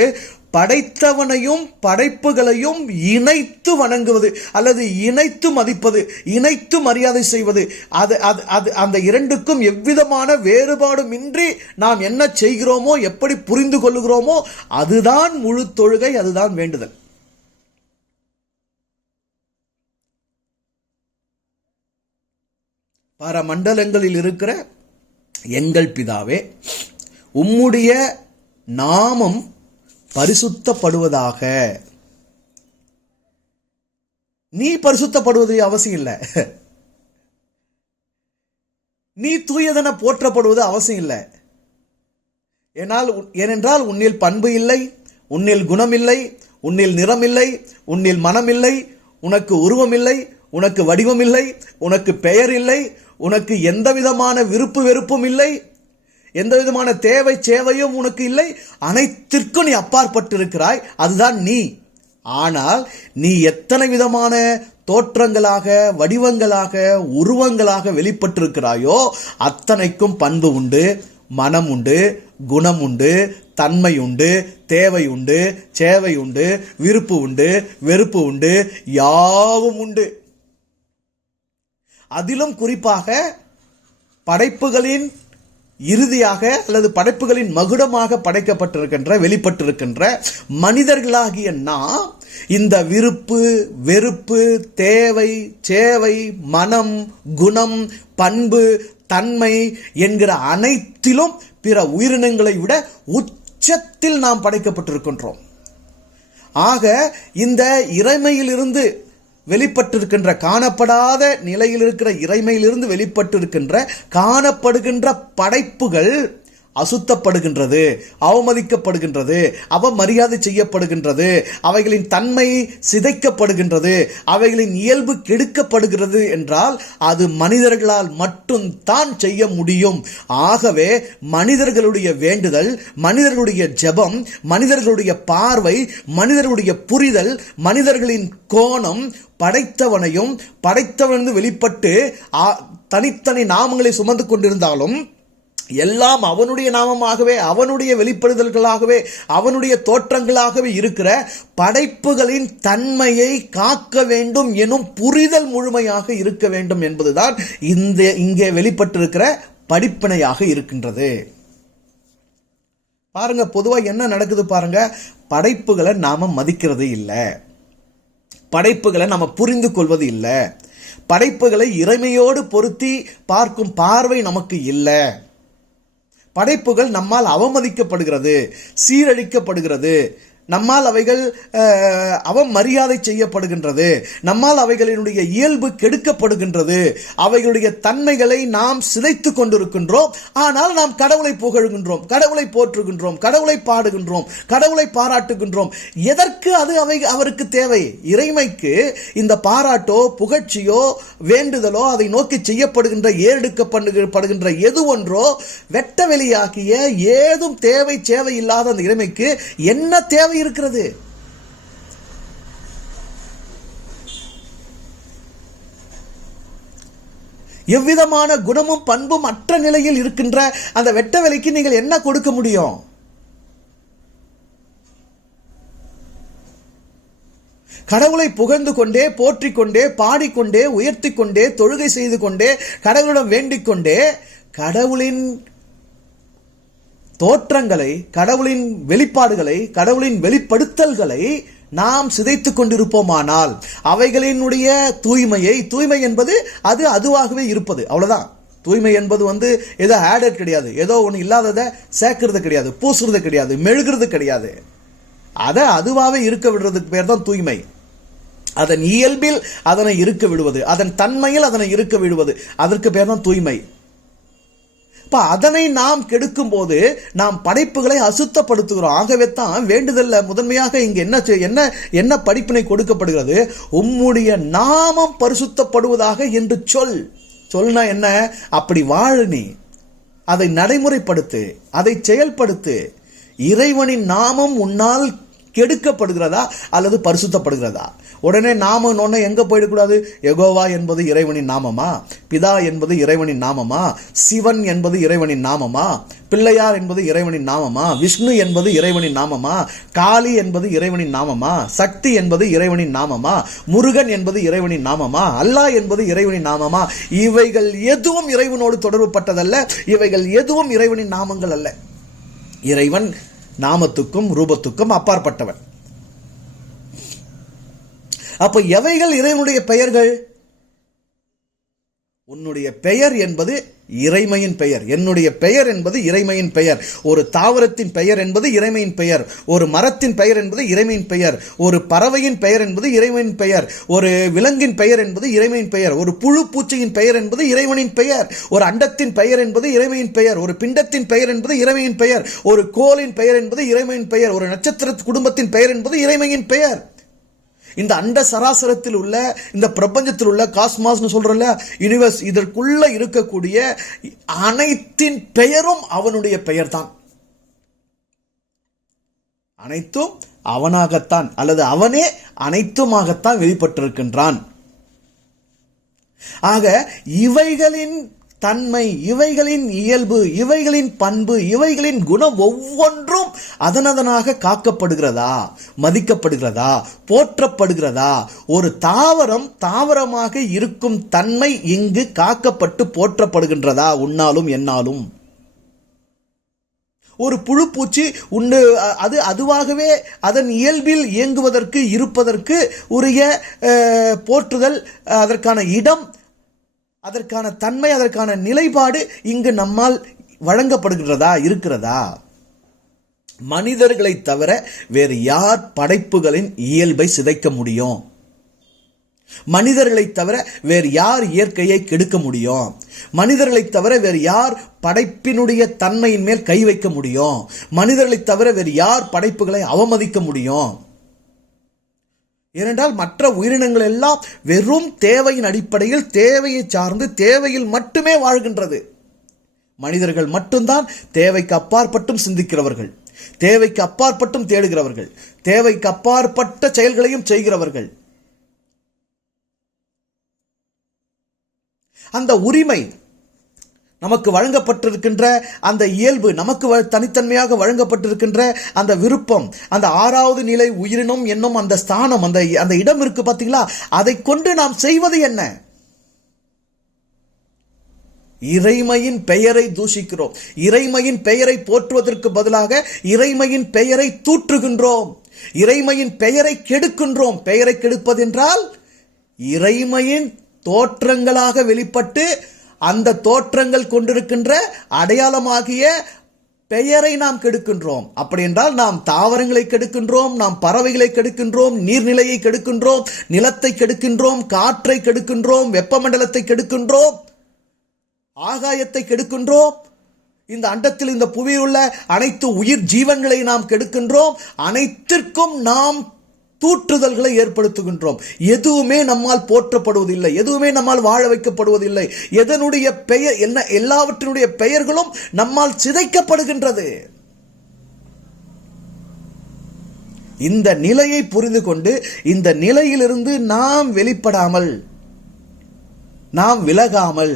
படைத்தவனையும் படைப்புகளையும் இணைத்து வணங்குவது அல்லது இணைத்து மதிப்பது, இணைத்து மரியாதை செய்வது. அந்த இரண்டுக்கும் எவ்விதமான வேறுபாடும் இன்றி நாம் என்ன செய்கிறோமோ, எப்படி புரிந்து கொள்ளுகிறோமோ அதுதான் முழு தொழுகை, அதுதான் வேண்டுதல். பரமண்டலங்களில் இருக்கிற எங்கள் பிதாவே, உம்முடைய நாமம் பரிசுத்தப்படுவதாக. நீ பரிசுத்தப்படுவது அவசியம் இல்லை. நீ தூயதென போற்றப்படுவது அவசியம் இல்லை. ஏனென்றால் உன்னில் பண்பு இல்லை, உன்னில் குணம் இல்லை, உன்னில் நிறம் இல்லை, உன்னில் மனம் இல்லை, உனக்கு உருவம் இல்லை, உனக்கு வடிவம் இல்லை, உனக்கு பெயர் இல்லை, உனக்கு எந்த விதமான விருப்பு வெறுப்பும் இல்லை, எந்த விதமான தேவை சேவையும் உனக்கு இல்லை. அனைத்திற்கும் நீ அப்பாற்பட்டிருக்கிறாய். அதுதான் நீ. ஆனால் நீ எத்தனை விதமான தோற்றங்களாக, வடிவங்களாக, உருவங்களாக வெளிப்பட்டிருக்கிறாயோ அத்தனைக்கும் பண்பு உண்டு, மனம் உண்டு, குணம் உண்டு, தன்மை உண்டு, தேவை உண்டு, சேவை உண்டு, விருப்பு உண்டு, வெறுப்பு உண்டு, யாவும் உண்டு. அதிலும் குறிப்பாக படைப்புகளின் இறுதியாக அல்லது படைப்புகளின் மகுடமாக படைக்கப்பட்டிருக்கின்ற, வெளிப்பட்டிருக்கின்ற மனிதர்களாகிய நாம் இந்த விருப்பு, வெறுப்பு, தேவை, சேவை, மனம், குணம், பண்பு, தன்மை என்கிற அனைத்திலும் பிற உயிரினங்களை விட உச்சத்தில் நாம் படைக்கப்பட்டிருக்கின்றோம். ஆக இந்த இறைமையிலிருந்து வெளிப்பட்டிருக்கின்ற, காணப்படாத நிலையில் இருக்கிற இறைமையிலிருந்து வெளிப்பட்டிருக்கின்ற காணப்படுகின்ற படைப்புகள் அசுத்தப்படுகின்றது, அவமதிக்கப்படுகின்றது, அவமரியாதை செய்யப்படுகின்றது, அவைகளின் தன்மை சிதைக்கப்படுகின்றது, அவைகளின் இயல்பு கெடுக்கப்படுகிறது என்றால் அது மனிதர்களால் மட்டும்தான் செய்ய முடியும். ஆகவே மனிதர்களுடைய வேண்டுதல், மனிதர்களுடைய ஜெபம், மனிதர்களுடைய பார்வை, மனிதர்களுடைய புரிதல், மனிதர்களின் கோணம் படைத்தவனையும் படைத்தவன் வெளிப்பட்டு தனித்தனி நாமங்களை சுமந்து கொண்டிருந்தாலும் எல்லாம் அவனுடைய நாமமாகவே, அவனுடைய வெளிப்படுதல்களாகவே, அவனுடைய தோற்றங்களாகவே இருக்கிற படைப்புகளின் தன்மையை காக்க வேண்டும் எனும் புரிதல் முழுமையாக இருக்க வேண்டும் என்பதுதான் இங்கே வெளிப்பட்டிருக்கிற படிப்பினையாக இருக்கின்றது. பாருங்க, பொதுவா என்ன நடக்குது பாருங்க. படைப்புகளை நாம மதிக்கிறது இல்லை, படைப்புகளை நாம புரிந்து கொள்வது இல்லை, படைப்புகளை இறைமையோடு பொருத்தி பார்க்கும் பார்வை நமக்கு இல்லை. படைப்புகள் நம்மால் அவமதிக்கப்படுகிறது, சீரழிக்கப்படுகிறது, நம்மால் அவைகள் அவமரியாதை செய்யப்படுகின்றது, நம்மால் அவைகளினுடைய இயல்பு கெடுக்கப்படுகின்றது, அவைகளுடைய தன்மைகளை நாம் சிதைத்து கொண்டிருக்கின்றோம். ஆனால் நாம் கடவுளை புகழ்கின்றோம், கடவுளை போற்றுகின்றோம், கடவுளை பாடுகின்றோம், கடவுளை பாராட்டுகின்றோம். எதற்கு அது அவருக்கு தேவை? இறைமைக்கு இந்த பாராட்டோ புகழ்ச்சியோ வேண்டுதலோ அதை நோக்கி செய்யப்படுகின்ற ஏறெடுக்கப்படுகின்ற எது ஒன்றோ வெட்ட வெளியாகிய ஏதும் தேவை இல்லாத அந்த இறைமைக்கு என்ன தேவை இருக்கிறது? எவ்விதமான குணமும் பண்பும் அற்ற நிலையில் இருக்கின்ற அந்த வெட்ட வெளிக்கு நீங்கள் என்ன கொடுக்க முடியும்? கடவுளை புகழ்ந்து கொண்டே, போற்றிக் கொண்டே, பாடிக்கொண்டே, உயர்த்தி கொண்டே, தொழுகை செய்து கொண்டே, கடவுளிடம் வேண்டிக் கொண்டே, கடவுளின் தோற்றங்களை, கடவுளின் வெளிப்பாடுகளை, கடவுளின் வெளிப்படுத்தல்களை நாம் சிதைத்துக் கொண்டிருப்போமானால் அவைகளினுடைய தூய்மை என்பது அதுவாகவே இருப்பது, அவ்வளவுதான். தூய்மை என்பது ஏதோ ஆடட் கிடையாது, ஏதோ ஒன்று இல்லாததை சேர்க்கறது கிடையாது, பூசுறது கிடையாது, மெழுகிறது கிடையாது. அதை அதுவாகவே இருக்க விடுறதுக்கு பேர் தான் தூய்மை. அதன் இயல்பில் அதனை இருக்க விடுவது, அதன் தன்மையில் அதனை இருக்க விடுவது, அதற்கு பேர் தான் தூய்மை. அதனை நாம் கெடுக்கும் போது நாம் படைப்புகளை அசுத்தப்படுத்துகிறோம். ஆகவே தான் வேண்டுதல்ல முதன்மையாக இங்கு என்ன படிப்பினை கொடுக்கப்படுகிறது? உம்முடைய நாமம் பரிசுத்தப்படுவதாக என்று சொல்னா என்ன? அப்படி வாழு, நீ அதை நடைமுறைப்படுத்து, அதை செயல்படுத்து. இறைவனின் நாமம் உன்னால் கெடுக்கப்படுகிறதா அல்லது பரிசுத்தப்படுகிறதா? உடனே நாமம் எங்க போயிடக்கூடாது? யெகோவா என்பது இறைவனின் நாமமா? பிதா என்பது இறைவனின் நாமமா? சிவன் என்பது இறைவனின் நாமமா? பிள்ளையார் என்பது இறைவனின் நாமமா? விஷ்ணு என்பது இறைவனின் நாமமா? காளி என்பது இறைவனின் நாமமா? சக்தி என்பது இறைவனின் நாமமா? முருகன் என்பது இறைவனின் நாமமா? அல்லாஹ் என்பது இறைவனின் நாமமா? இவைகள் எதுவும் இறைவனோடு தொடர்பு பட்டதல்ல, இவைகள் எதுவும் இறைவனின் நாமங்கள் அல்ல. இறைவன் நாமத்துக்கும் ரூபத்துக்கும் அப்பாற்பட்டவன். அப்ப எவைகள் இறைவனுடைய பெயர்கள்? உன்னுடைய பெயர் என்பது இறைமையின் பெயர், என்னுடைய பெயர் என்பது இறைமையின் பெயர். ஒரு தாவரத்தின் பெயர் என்பது இறைமையின் பெயர், ஒரு மரத்தின் பெயர் என்பது இறைமையின் பெயர், ஒரு பறவையின் பெயர் என்பது இறைமையின் பெயர், ஒரு விலங்கின் பெயர் என்பது இறைமையின் பெயர், ஒரு புழு பூச்சியின் பெயர் என்பது இறைவனின் பெயர், ஒரு அண்டத்தின் பெயர் என்பது இறைமையின் பெயர், ஒரு பிண்டத்தின் பெயர் என்பது இறைமையின் பெயர், ஒரு கோளின் பெயர் என்பது இறைமையின் பெயர், ஒரு நட்சத்திர குடும்பத்தின் பெயர் என்பது இறைமையின் பெயர். இந்த அண்ட சராசரத்தில் உள்ள, இந்த பிரபஞ்சத்தில் உள்ள, காஸ்மாஸ்னு சொல்றல, யூனிவர்ஸ், இதற்குள்ள இருக்கக்கூடிய அனைத்தின் பெயரும் அவனுடைய பெயர் தான். அனைத்தும் அவனாகத்தான், அல்லது அவனே அனைத்துமாகத்தான் வெளிப்பட்டிருக்கின்றான். ஆக இவைகளின் தன்மை, இவைகளின் இயல்பு, இவைகளின் பண்பு, இவைகளின் குணம் ஒவ்வொன்றும் அதனதனாக காக்கப்படுகிறதா, மதிக்கப்படுகிறதா, போற்றப்படுகிறதா? ஒரு தாவரமாக இருக்கும் தன்மை இங்கு காக்கப்பட்டு போற்றப்படுகின்றதா உன்னாலும் என்னாலும்? ஒரு புழு பூச்சி உண்டு, அதுவாகவே அதன் இயல்பில் இயங்குவதற்கு, இருப்பதற்கு உரிய போற்றுதல், அதற்கான இடம், அதற்கான தன்மை, அதற்கான நிலைப்பாடு இங்கு நம்மால் வழங்கப்படுகிறதா, இருக்கிறதா? மனிதர்களை தவிர வேறு யார் படைப்புகளின் இயல்பை சிதைக்க முடியும்? மனிதர்களை தவிர வேறு யார் இயற்கையை கெடுக்க முடியும்? மனிதர்களை தவிர வேறு யார் படைப்பினுடைய தன்மையின் மேல் கை வைக்க முடியும்? மனிதர்களை தவிர வேறு யார் படைப்புகளை அவமதிக்க முடியும்? ஏனென்றால் மற்ற உயிரினங்கள் எல்லாம் வெறும் தேவையின் அடிப்படையில், தேவையை சார்ந்து, தேவையில் மட்டுமே வாழ்கின்றது. மனிதர்கள் மட்டும்தான் தேவைக்கு அப்பாற்பட்டும் சிந்திக்கிறவர்கள், தேவைக்கு அப்பாற்பட்டும் தேடுகிறவர்கள், தேவைக்கு அப்பாற்பட்ட செயல்களையும் செய்கிறவர்கள். அந்த உரிமை நமக்கு வழங்கப்பட்டிருக்கின்ற அந்த இயல்பு, நமக்கு தனித்தன்மையாக வழங்கப்பட்டிருக்கின்ற அந்த விருப்பம், அந்த 6வது நிலை உயிரினம் என்னும் அந்த ஸ்தானம், அந்த இடம் இருக்கு பார்த்தீங்களா? அதை கொண்டு நாம் செய்வது என்ன? இறைமையின் பெயரை தூஷிக்கிறோம். இறைமையின் பெயரை போற்றுவதற்கு பதிலாக இறைமையின் பெயரை தூற்றுகின்றோம், இறைமையின் பெயரை கெடுக்கின்றோம். பெயரை கெடுப்பது என்றால் இறைமையின் தோற்றங்களாக வெளிப்பட்டு அந்த தோற்றங்கள் கொண்டிருக்கின்ற அடையாளமாகிய பெயரை நாம் கெடுக்கின்றோம். அப்படி என்றால் நாம் தாவரங்களை கெடுக்கின்றோம், நாம் பறவைகளை கெடுக்கின்றோம், நீர்நிலையை கெடுக்கின்றோம், நிலத்தை கெடுக்கின்றோம், காற்றை கெடுக்கின்றோம், வெப்பமண்டலத்தை கெடுக்கின்றோம், ஆகாயத்தை கெடுக்கின்றோம், இந்த அண்டத்தில் இந்த புவியில் உள்ள அனைத்து உயிர் ஜீவன்களை நாம் கெடுக்கின்றோம். அனைத்திற்கும் நாம் தூற்றுதல்களை ஏற்படுத்துகின்றோம். எதுவுமே நம்மால் போற்றப்படுவதில்லை, எதுவுமே நம்மால் வாழ வைக்கப்படுவதில்லை. எதனுடைய பெயர் என்ன, எல்லாவற்றினுடைய பெயர்களும் நம்மால் சிதைக்கப்படுகின்றது. இந்த நிலையை புரிந்து கொண்டு இந்த நிலையிலிருந்து நாம் வெளிப்படாமல், நாம் விலகாமல்,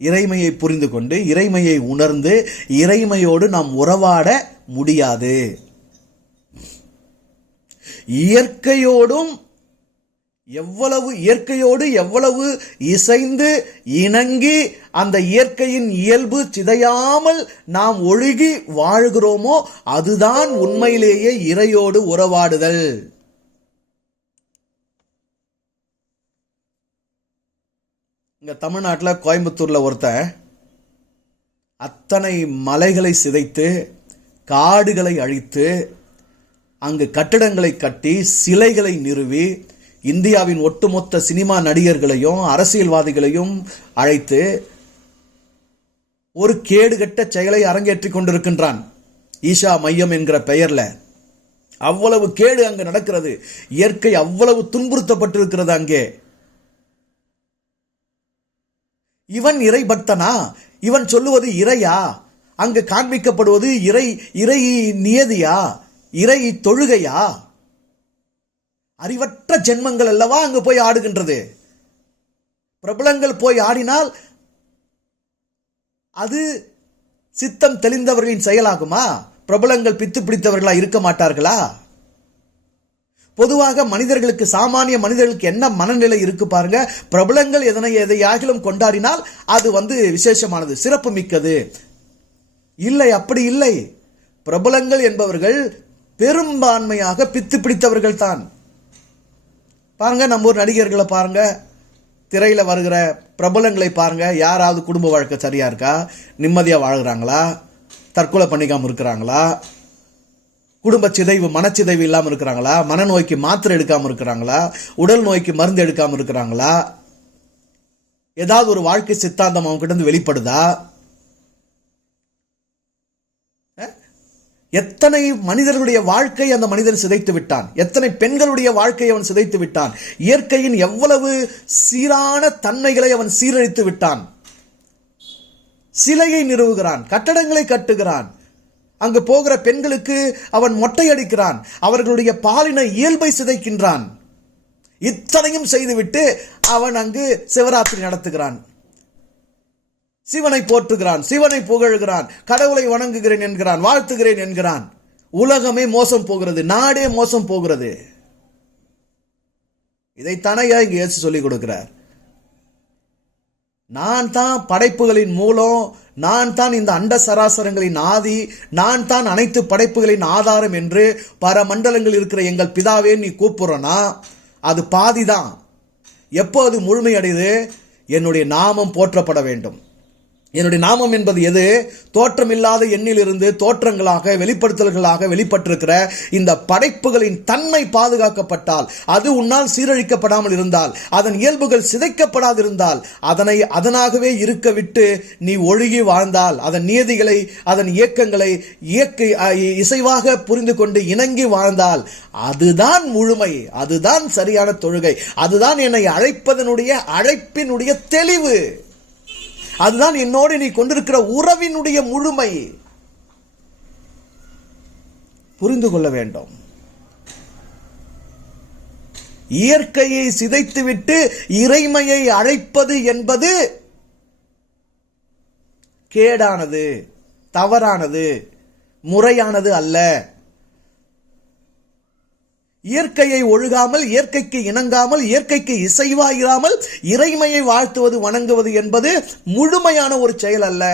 இறைமையை புரிந்து கொண்டு இறைமையை உணர்ந்து இறைமையோடு நாம் உறவாட முடியாது. இயற்கையோடு எவ்வளவு இசைந்து இணங்கி அந்த இயற்கையின் இயல்பு சிதையாமல் நாம் ஒழுகி வாழ்கிறோமோ அதுதான் உண்மையிலேயே இறையோடு உறவாடுதல். இங்க தமிழ்நாட்டில் கோயம்புத்தூர்ல ஒருத்தன் அத்தனை மலைகளை சிதைத்து காடுகளை அழித்து அங்கு கட்டடங்களை கட்டி சிலைகளை நிறுவி இந்தியாவின் ஒட்டுமொத்த சினிமா நடிகர்களையும் அரசியல்வாதிகளையும் அழைத்து ஒரு கேடுகட்ட செயலை அரங்கேற்றிக் கொண்டிருக்கின்றான். ஈஷா மையம் என்கிற பெயர்ல அவ்வளவு கேடு அங்கு நடக்கிறது. இயற்கை அவ்வளவு துன்புறுத்தப்பட்டிருக்கிறது. அங்கே இவன் இறை பக்தனா? இவன் சொல்லுவது இறையா? அங்கு காண்பிக்கப்படுவது இறை நியதியா? இறை தொழுகையா? அறிவற்ற ஜென்மங்கள் அல்லவா அங்கு போய் ஆடுகின்றது. பிரபலங்கள் போய் ஆடினால் அது சித்தம் தெளிந்தவர்களின் செயலாகுமா? பிரபலங்கள் பித்து பிடித்தவர்களா இருக்க மாட்டார்களா? பொதுவாக மனிதர்களுக்கு, சாமானிய மனிதர்களுக்கு என்ன மனநிலை இருக்கு பாருங்க. பிரபலங்கள் எதையாகிலும் கொண்டாடினால் அது விசேஷமானது, சிறப்பு மிக்கது. இல்லை, அப்படி இல்லை. பிரபலங்கள் என்பவர்கள் பெரும்பான்மையாக பித்து பிடித்தவர்கள் தான். பாருங்க, நம்ம ஊர் நடிகர்களை பாருங்க, திரையில வருகிற பிரபலங்களை பாருங்க. யாராவது குடும்ப வாழ்க்கை சரியா இருக்கா? நிம்மதியா வாழ்கிறாங்களா? தற்கொலை பண்ணிக்காம இருக்கிறாங்களா? குடும்ப சிதைவு, மனச்சிதைவு இல்லாம இருக்கிறாங்களா? மனநோய்க்கு மாத்திரை எடுக்காம இருக்கிறாங்களா? உடல் நோய்க்கு மருந்து எடுக்காம இருக்கிறாங்களா? ஏதாவது ஒரு வாழ்க்கை சித்தாந்தம் அவங்க கிட்ட இருந்து வெளிப்படுதா? எத்தனை மனிதர்களுடைய வாழ்க்கை அந்த மனிதன் சிதைத்து விட்டான். எத்தனை பெண்களுடைய வாழ்க்கையை அவன் சிதைத்து விட்டான். இயற்கையின் எவ்வளவு சீரான தன்மைகளை அவன் சீரழித்து விட்டான். சிலையை நிறுவுகிறான், கட்டடங்களை கட்டுகிறான், அங்கு போகிற பெண்களுக்கு அவன் மொட்டை அடிக்கிறான், அவர்களுடைய பாலின இயல்பை சிதைக்கின்றான். இத்தனையும் செய்துவிட்டு அவன் அங்கு சிவராத்திரி நடத்துகிறான், சிவனை போற்றுகிறான், சிவனை புகழ்கிறான், கடவுளை வணங்குகிறேன் என்கிறான், வாழ்த்துகிறேன் என்கிறான். உலகமே மோசம் போகிறது, நாடே மோசம் போகிறது. இதைத்தானே இங்க இயேசு சொல்லிக் கொடுக்கிறார். நான் தான் படைப்புகளின் மூலம், நான் தான் இந்த அண்ட சராசரங்களின் ஆதி, நான் தான் அனைத்து படைப்புகளின் ஆதாரம் என்று பரமண்டலங்கள் இருக்கிற எங்கள் பிதாவே நீ கூப்பிடுறனா அது பாதிதான். எப்போ அது முழுமையடையுது? என்னுடைய நாமம் போற்றப்பட வேண்டும். என்னுடைய நாமம் என்பது எது? தோற்றமில்லாத எண்ணிலிருந்து தோற்றங்களாக, வெளிப்படுத்தல்களாக வெளிப்பட்டிருக்கிற இந்த படைப்புகளின் தன்மை பாதுகாக்கப்பட்டால், அது உன்னால் சீரழிக்கப்படாமல் இருந்தால், அதன் இயல்புகள் சிதைக்கப்படாதிருந்தால், அதனை அதனாகவே இருக்க விட்டு நீ ஒழுகி வாழ்ந்தால், அதன் நியதிகளை, அதன் இயக்கங்களை இசைவாக புரிந்து கொண்டு இணங்கி வாழ்ந்தால், அதுதான் முழுமை, அதுதான் சரியான தொழுகை, அதுதான் என்னை அழைப்பதனுடைய அழைப்பினுடைய தெளிவு, அதுதான் என்னோடு நீ கொண்டிருக்கிற உறவினுடைய முழுமை. புரிந்து கொள்ள வேண்டும். இயற்கையை சிதைத்துவிட்டு இறைமையை அழைப்பது என்பது கேடானது, தவறானது, முறையானது அல்ல. இயற்கையை ஒழுகாமல், இயற்கைக்கு இணங்காமல், இயற்கைக்கு இசைவாயிராமல் இறைமையை வாழ்த்துவது, வணங்குவது என்பது முழுமையான ஒரு செயல் அல்ல.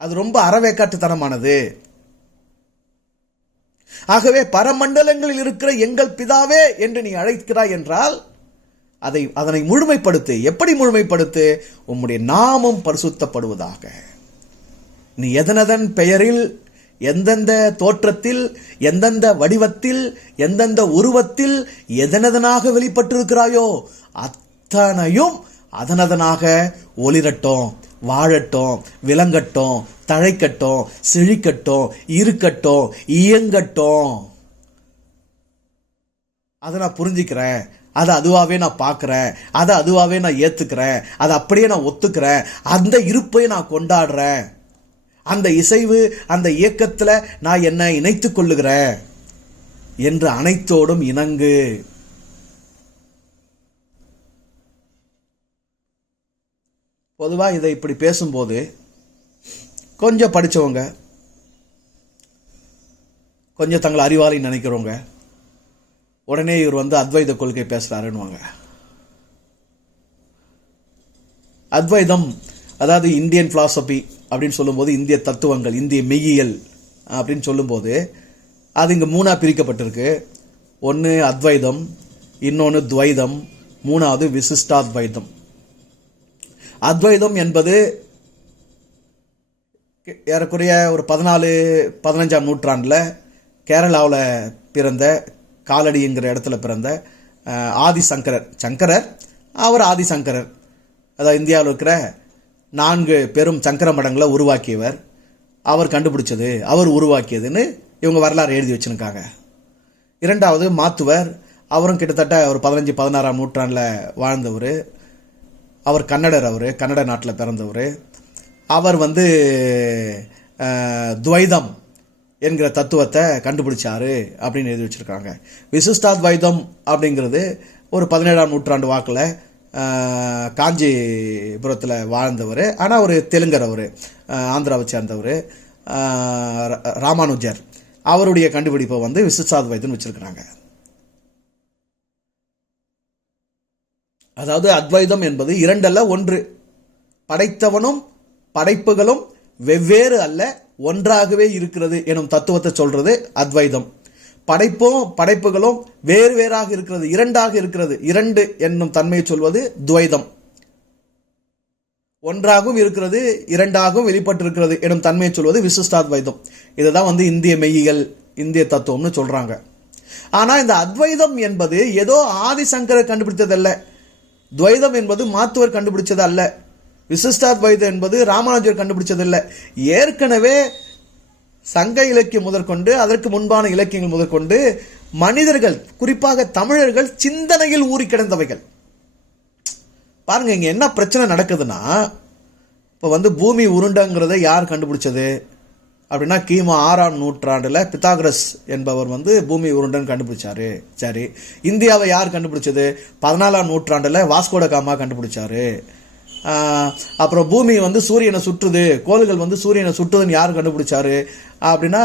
அது ரொம்ப அறவேக்காட்டுத்தனமானது. ஆகவே பரமண்டலங்களில் இருக்கிற எங்கள் பிதாவே என்று நீ அழைக்கிறாய் என்றால் அதனை முழுமைப்படுத்து. எப்படி முழுமைப்படுத்து? உம்முடைய நாமம் பரிசுத்தப்படுவதாக. நீ எதனதன் பெயரில், எந்தெந்த தோற்றத்தில், எந்தெந்த வடிவத்தில், எந்தெந்த உருவத்தில் எதனதனாக வெளிப்பட்டிருக்கிறாயோ அத்தனையும் அதனதனாக ஒளிரட்டும், வாழட்டும், விளங்கட்டும், தழைக்கட்டும், செழிக்கட்டும், இருக்கட்டும், இயங்கட்டும். அதை நான் புரிஞ்சுக்கிறேன், அதை அதுவாகவே நான் பார்க்குறேன், அதை அதுவாகவே நான் ஏற்றுக்கிறேன், அதை அப்படியே நான் ஒத்துக்கிறேன், அந்த இருப்பை நான் கொண்டாடுறேன், அந்த இசைவு, அந்த இயக்கத்தில் நான் என்னை இணைத்துக் கொள்ளுகிறேன் என்று அனைத்தோடும் இணங்கு. பொதுவாக இதை இப்படி பேசும்போது கொஞ்சம் படித்தவங்க, கொஞ்சம் தங்களை அறிவாளின்னு நினைக்கிறவங்க உடனே இவர் அத்வைத கொள்கை பேசுறாருன்னுவாங்க. அத்வைதம் அதாவது இந்தியன் பிலாசபி அப்படின்னு சொல்லும்போது, இந்திய தத்துவங்கள், இந்திய மெய்யியல் அப்படின்னு சொல்லும்போது அது இங்கே 3ஆக பிரிக்கப்பட்டிருக்கு. ஒன்று அத்வைதம், இன்னொன்று துவைதம், மூணாவது விசிஷ்டாத்வைதம். அத்வைதம் என்பது ஏறக்குறைய ஒரு 14-15ஆம் நூற்றாண்டில் கேரளாவில் பிறந்த, காலடிங்கிற இடத்துல பிறந்த சங்கரர், அவர் ஆதிசங்கரர், அதாவது இந்தியாவில் இருக்கிற 4 பெரும் சங்கர மடங்களை உருவாக்கியவர். அவர் கண்டுபிடிச்சது, அவர் உருவாக்கியதுன்னு இவங்க வரலாறு எழுதி வச்சுருக்காங்க. இரண்டாவது மாத்துவர், அவரும் கிட்டத்தட்ட ஒரு 15-16ஆம் நூற்றாண்டில் வாழ்ந்தவர். அவர் கன்னடர், அவர் கன்னட நாட்டில் பிறந்தவர். அவர் துவைதம் என்கிற தத்துவத்தை கண்டுபிடிச்சாரு அப்படின்னு எழுதி வச்சுருக்காங்க. விசிஷ்டாத்வைதம் அப்படிங்கிறது ஒரு 17ஆம் நூற்றாண்டு வாக்கில் காஞ்சிபுரத்தில் வாழ்ந்தவர். ஆனால் ஒரு தெலுங்கர், அவர் ஆந்திராவை சேர்ந்தவர், ராமானுஜர். அவருடைய கண்டுபிடிப்பை விசிஷ்டாத்வைதம் வச்சிருக்கிறாங்க. அதாவது அத்வைதம் என்பது 2 அல்ல 1, படைத்தவனும் படைப்புகளும் வெவ்வேறு அல்ல, ஒன்றாகவே இருக்கிறது எனும் தத்துவத்தை சொல்றது அத்வைதம். படைப்பும் படைப்புகளும் வேறு வேறாக இருக்கிறது, 2ஆக இருக்கிறது, 2 என்னும் தன்மையை சொல்வது துவைதம். ஒன்றாகவும் இருக்கிறது, 2ஆகவும் வெளிப்பட்டிருக்கிறது எனும் தன்மையை சொல்வது விசிஷ்டாத்வைதம். இதுதான் இந்திய மெய்யியல், இந்திய தத்துவம்னு சொல்றாங்க. ஆனா இந்த அத்வைதம் என்பது ஏதோ ஆதிசங்கரர் கண்டுபிடித்ததல்ல, துவைதம் என்பது மாத்துவர் கண்டுபிடிச்சது அல்ல, விசிஷ்டாத்வைதம் என்பது ராமானுஜர் கண்டுபிடிச்சதில்லை. ஏற்கனவே சங்க இலக்கியம் முதற்கொண்டு, அதற்கு முன்பான இலக்கியங்கள் முதற்கொண்டு மனிதர்கள், குறிப்பாக தமிழர்கள் சிந்தனையில் ஊறி கிடந்தவைகள். பாருங்க, இங்க என்ன பிரச்சனை நடக்குதுன்னா, இப்போ பூமி உருண்டைங்கிறத யார் கண்டுபிடிச்சது அப்படின்னா, கிமு 6ஆம் நூற்றாண்டுல பித்தாகரஸ் என்பவர் பூமி உருண்டைன்னு கண்டுபிடிச்சாரு. சரி, இந்தியாவை யார் கண்டுபிடிச்சது? 14ஆம் நூற்றாண்டுல வாஸ்கோட காமா கண்டுபிடிச்சாரு. அப்புறம் பூமி சூரியனை சுற்றுது, கோள்கள் சூரியனை சுற்றுதுன்னு யார் கண்டுபிடிச்சாரு அப்படின்னா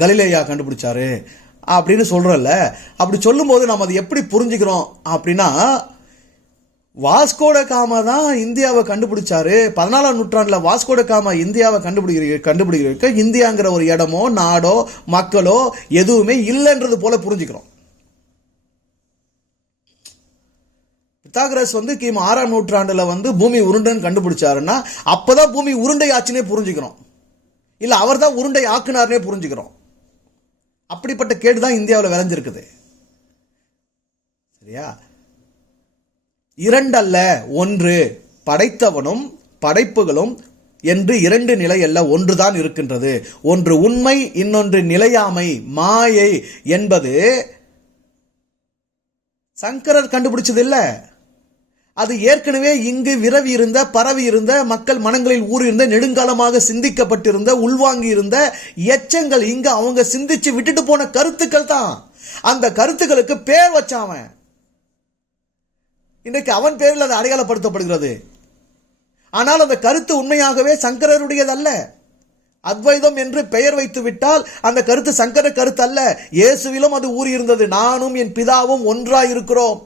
கலிலேயா கண்டுபிடிச்சாரு அப்படின்னு சொல்றல. அப்படி சொல்லும் போது நம்ம அதை எப்படி புரிஞ்சுக்கிறோம் அப்படின்னா, வாஸ்கோட காமா தான் இந்தியாவை கண்டுபிடிச்சாரு. 14ஆம் நூற்றாண்டுல வாஸ்கோட காமா இந்தியாவை கண்டுபிடிக்க இந்தியாங்கிற ஒரு இடமோ நாடோ மக்களோ எதுவுமே இல்லைன்றது போல புரிஞ்சுக்கிறோம். பித்தாகரஸ் கிமு 6ஆம் நூற்றாண்டுல பூமி உருண்டைன்னு கண்டுபிடிச்சாருன்னா அப்பதான் பூமி உருண்டை ஆச்சுன்னே புரிஞ்சுக்கிறோம், இல்ல அவர் தான் உருண்டை ஆக்குனார்னே புரிஞ்சுக்கிறோம். அப்படிப்பட்ட கேடுதான் இந்தியாவில் விளைஞ்சிருக்குது. சரியா? 2 அல்ல 1, படைத்தவனும் படைப்புகளும் என்று 2 நிலை அல்ல, ஒன்றுதான் இருக்கின்றது. ஒன்று உண்மை, இன்னொன்று நிலையாமை, மாயை என்பது சங்கரர் கண்டுபிடிச்சது இல்ல. அது ஏற்கனவே இங்கு விரவி இருந்த, பரவி இருந்த, மக்கள் மனங்களில் ஊறியிருந்த, நெடுங்காலமாக சிந்திக்கப்பட்டிருந்த, உள்வாங்கி இருந்த எச்சங்கள், இங்க அவங்க சிந்திச்சு விட்டுட்டு போன கருத்துக்கள் தான். அந்த கருத்துக்களுக்கு பேர் வச்சாவன், இன்றைக்கு அவன் பேரில் அது அடையாளப்படுத்தப்படுகிறது. ஆனால் அந்த கருத்து உண்மையாகவே சங்கரருடையது அல்ல. அத்வைதம் என்று பெயர் வைத்து விட்டால் அந்த கருத்து சங்கர கருத்து அல்ல. இயேசுவிலும் அது ஊறி இருந்தது. நானும் என் பிதாவும் ஒன்றாய் இருக்கிறோம்.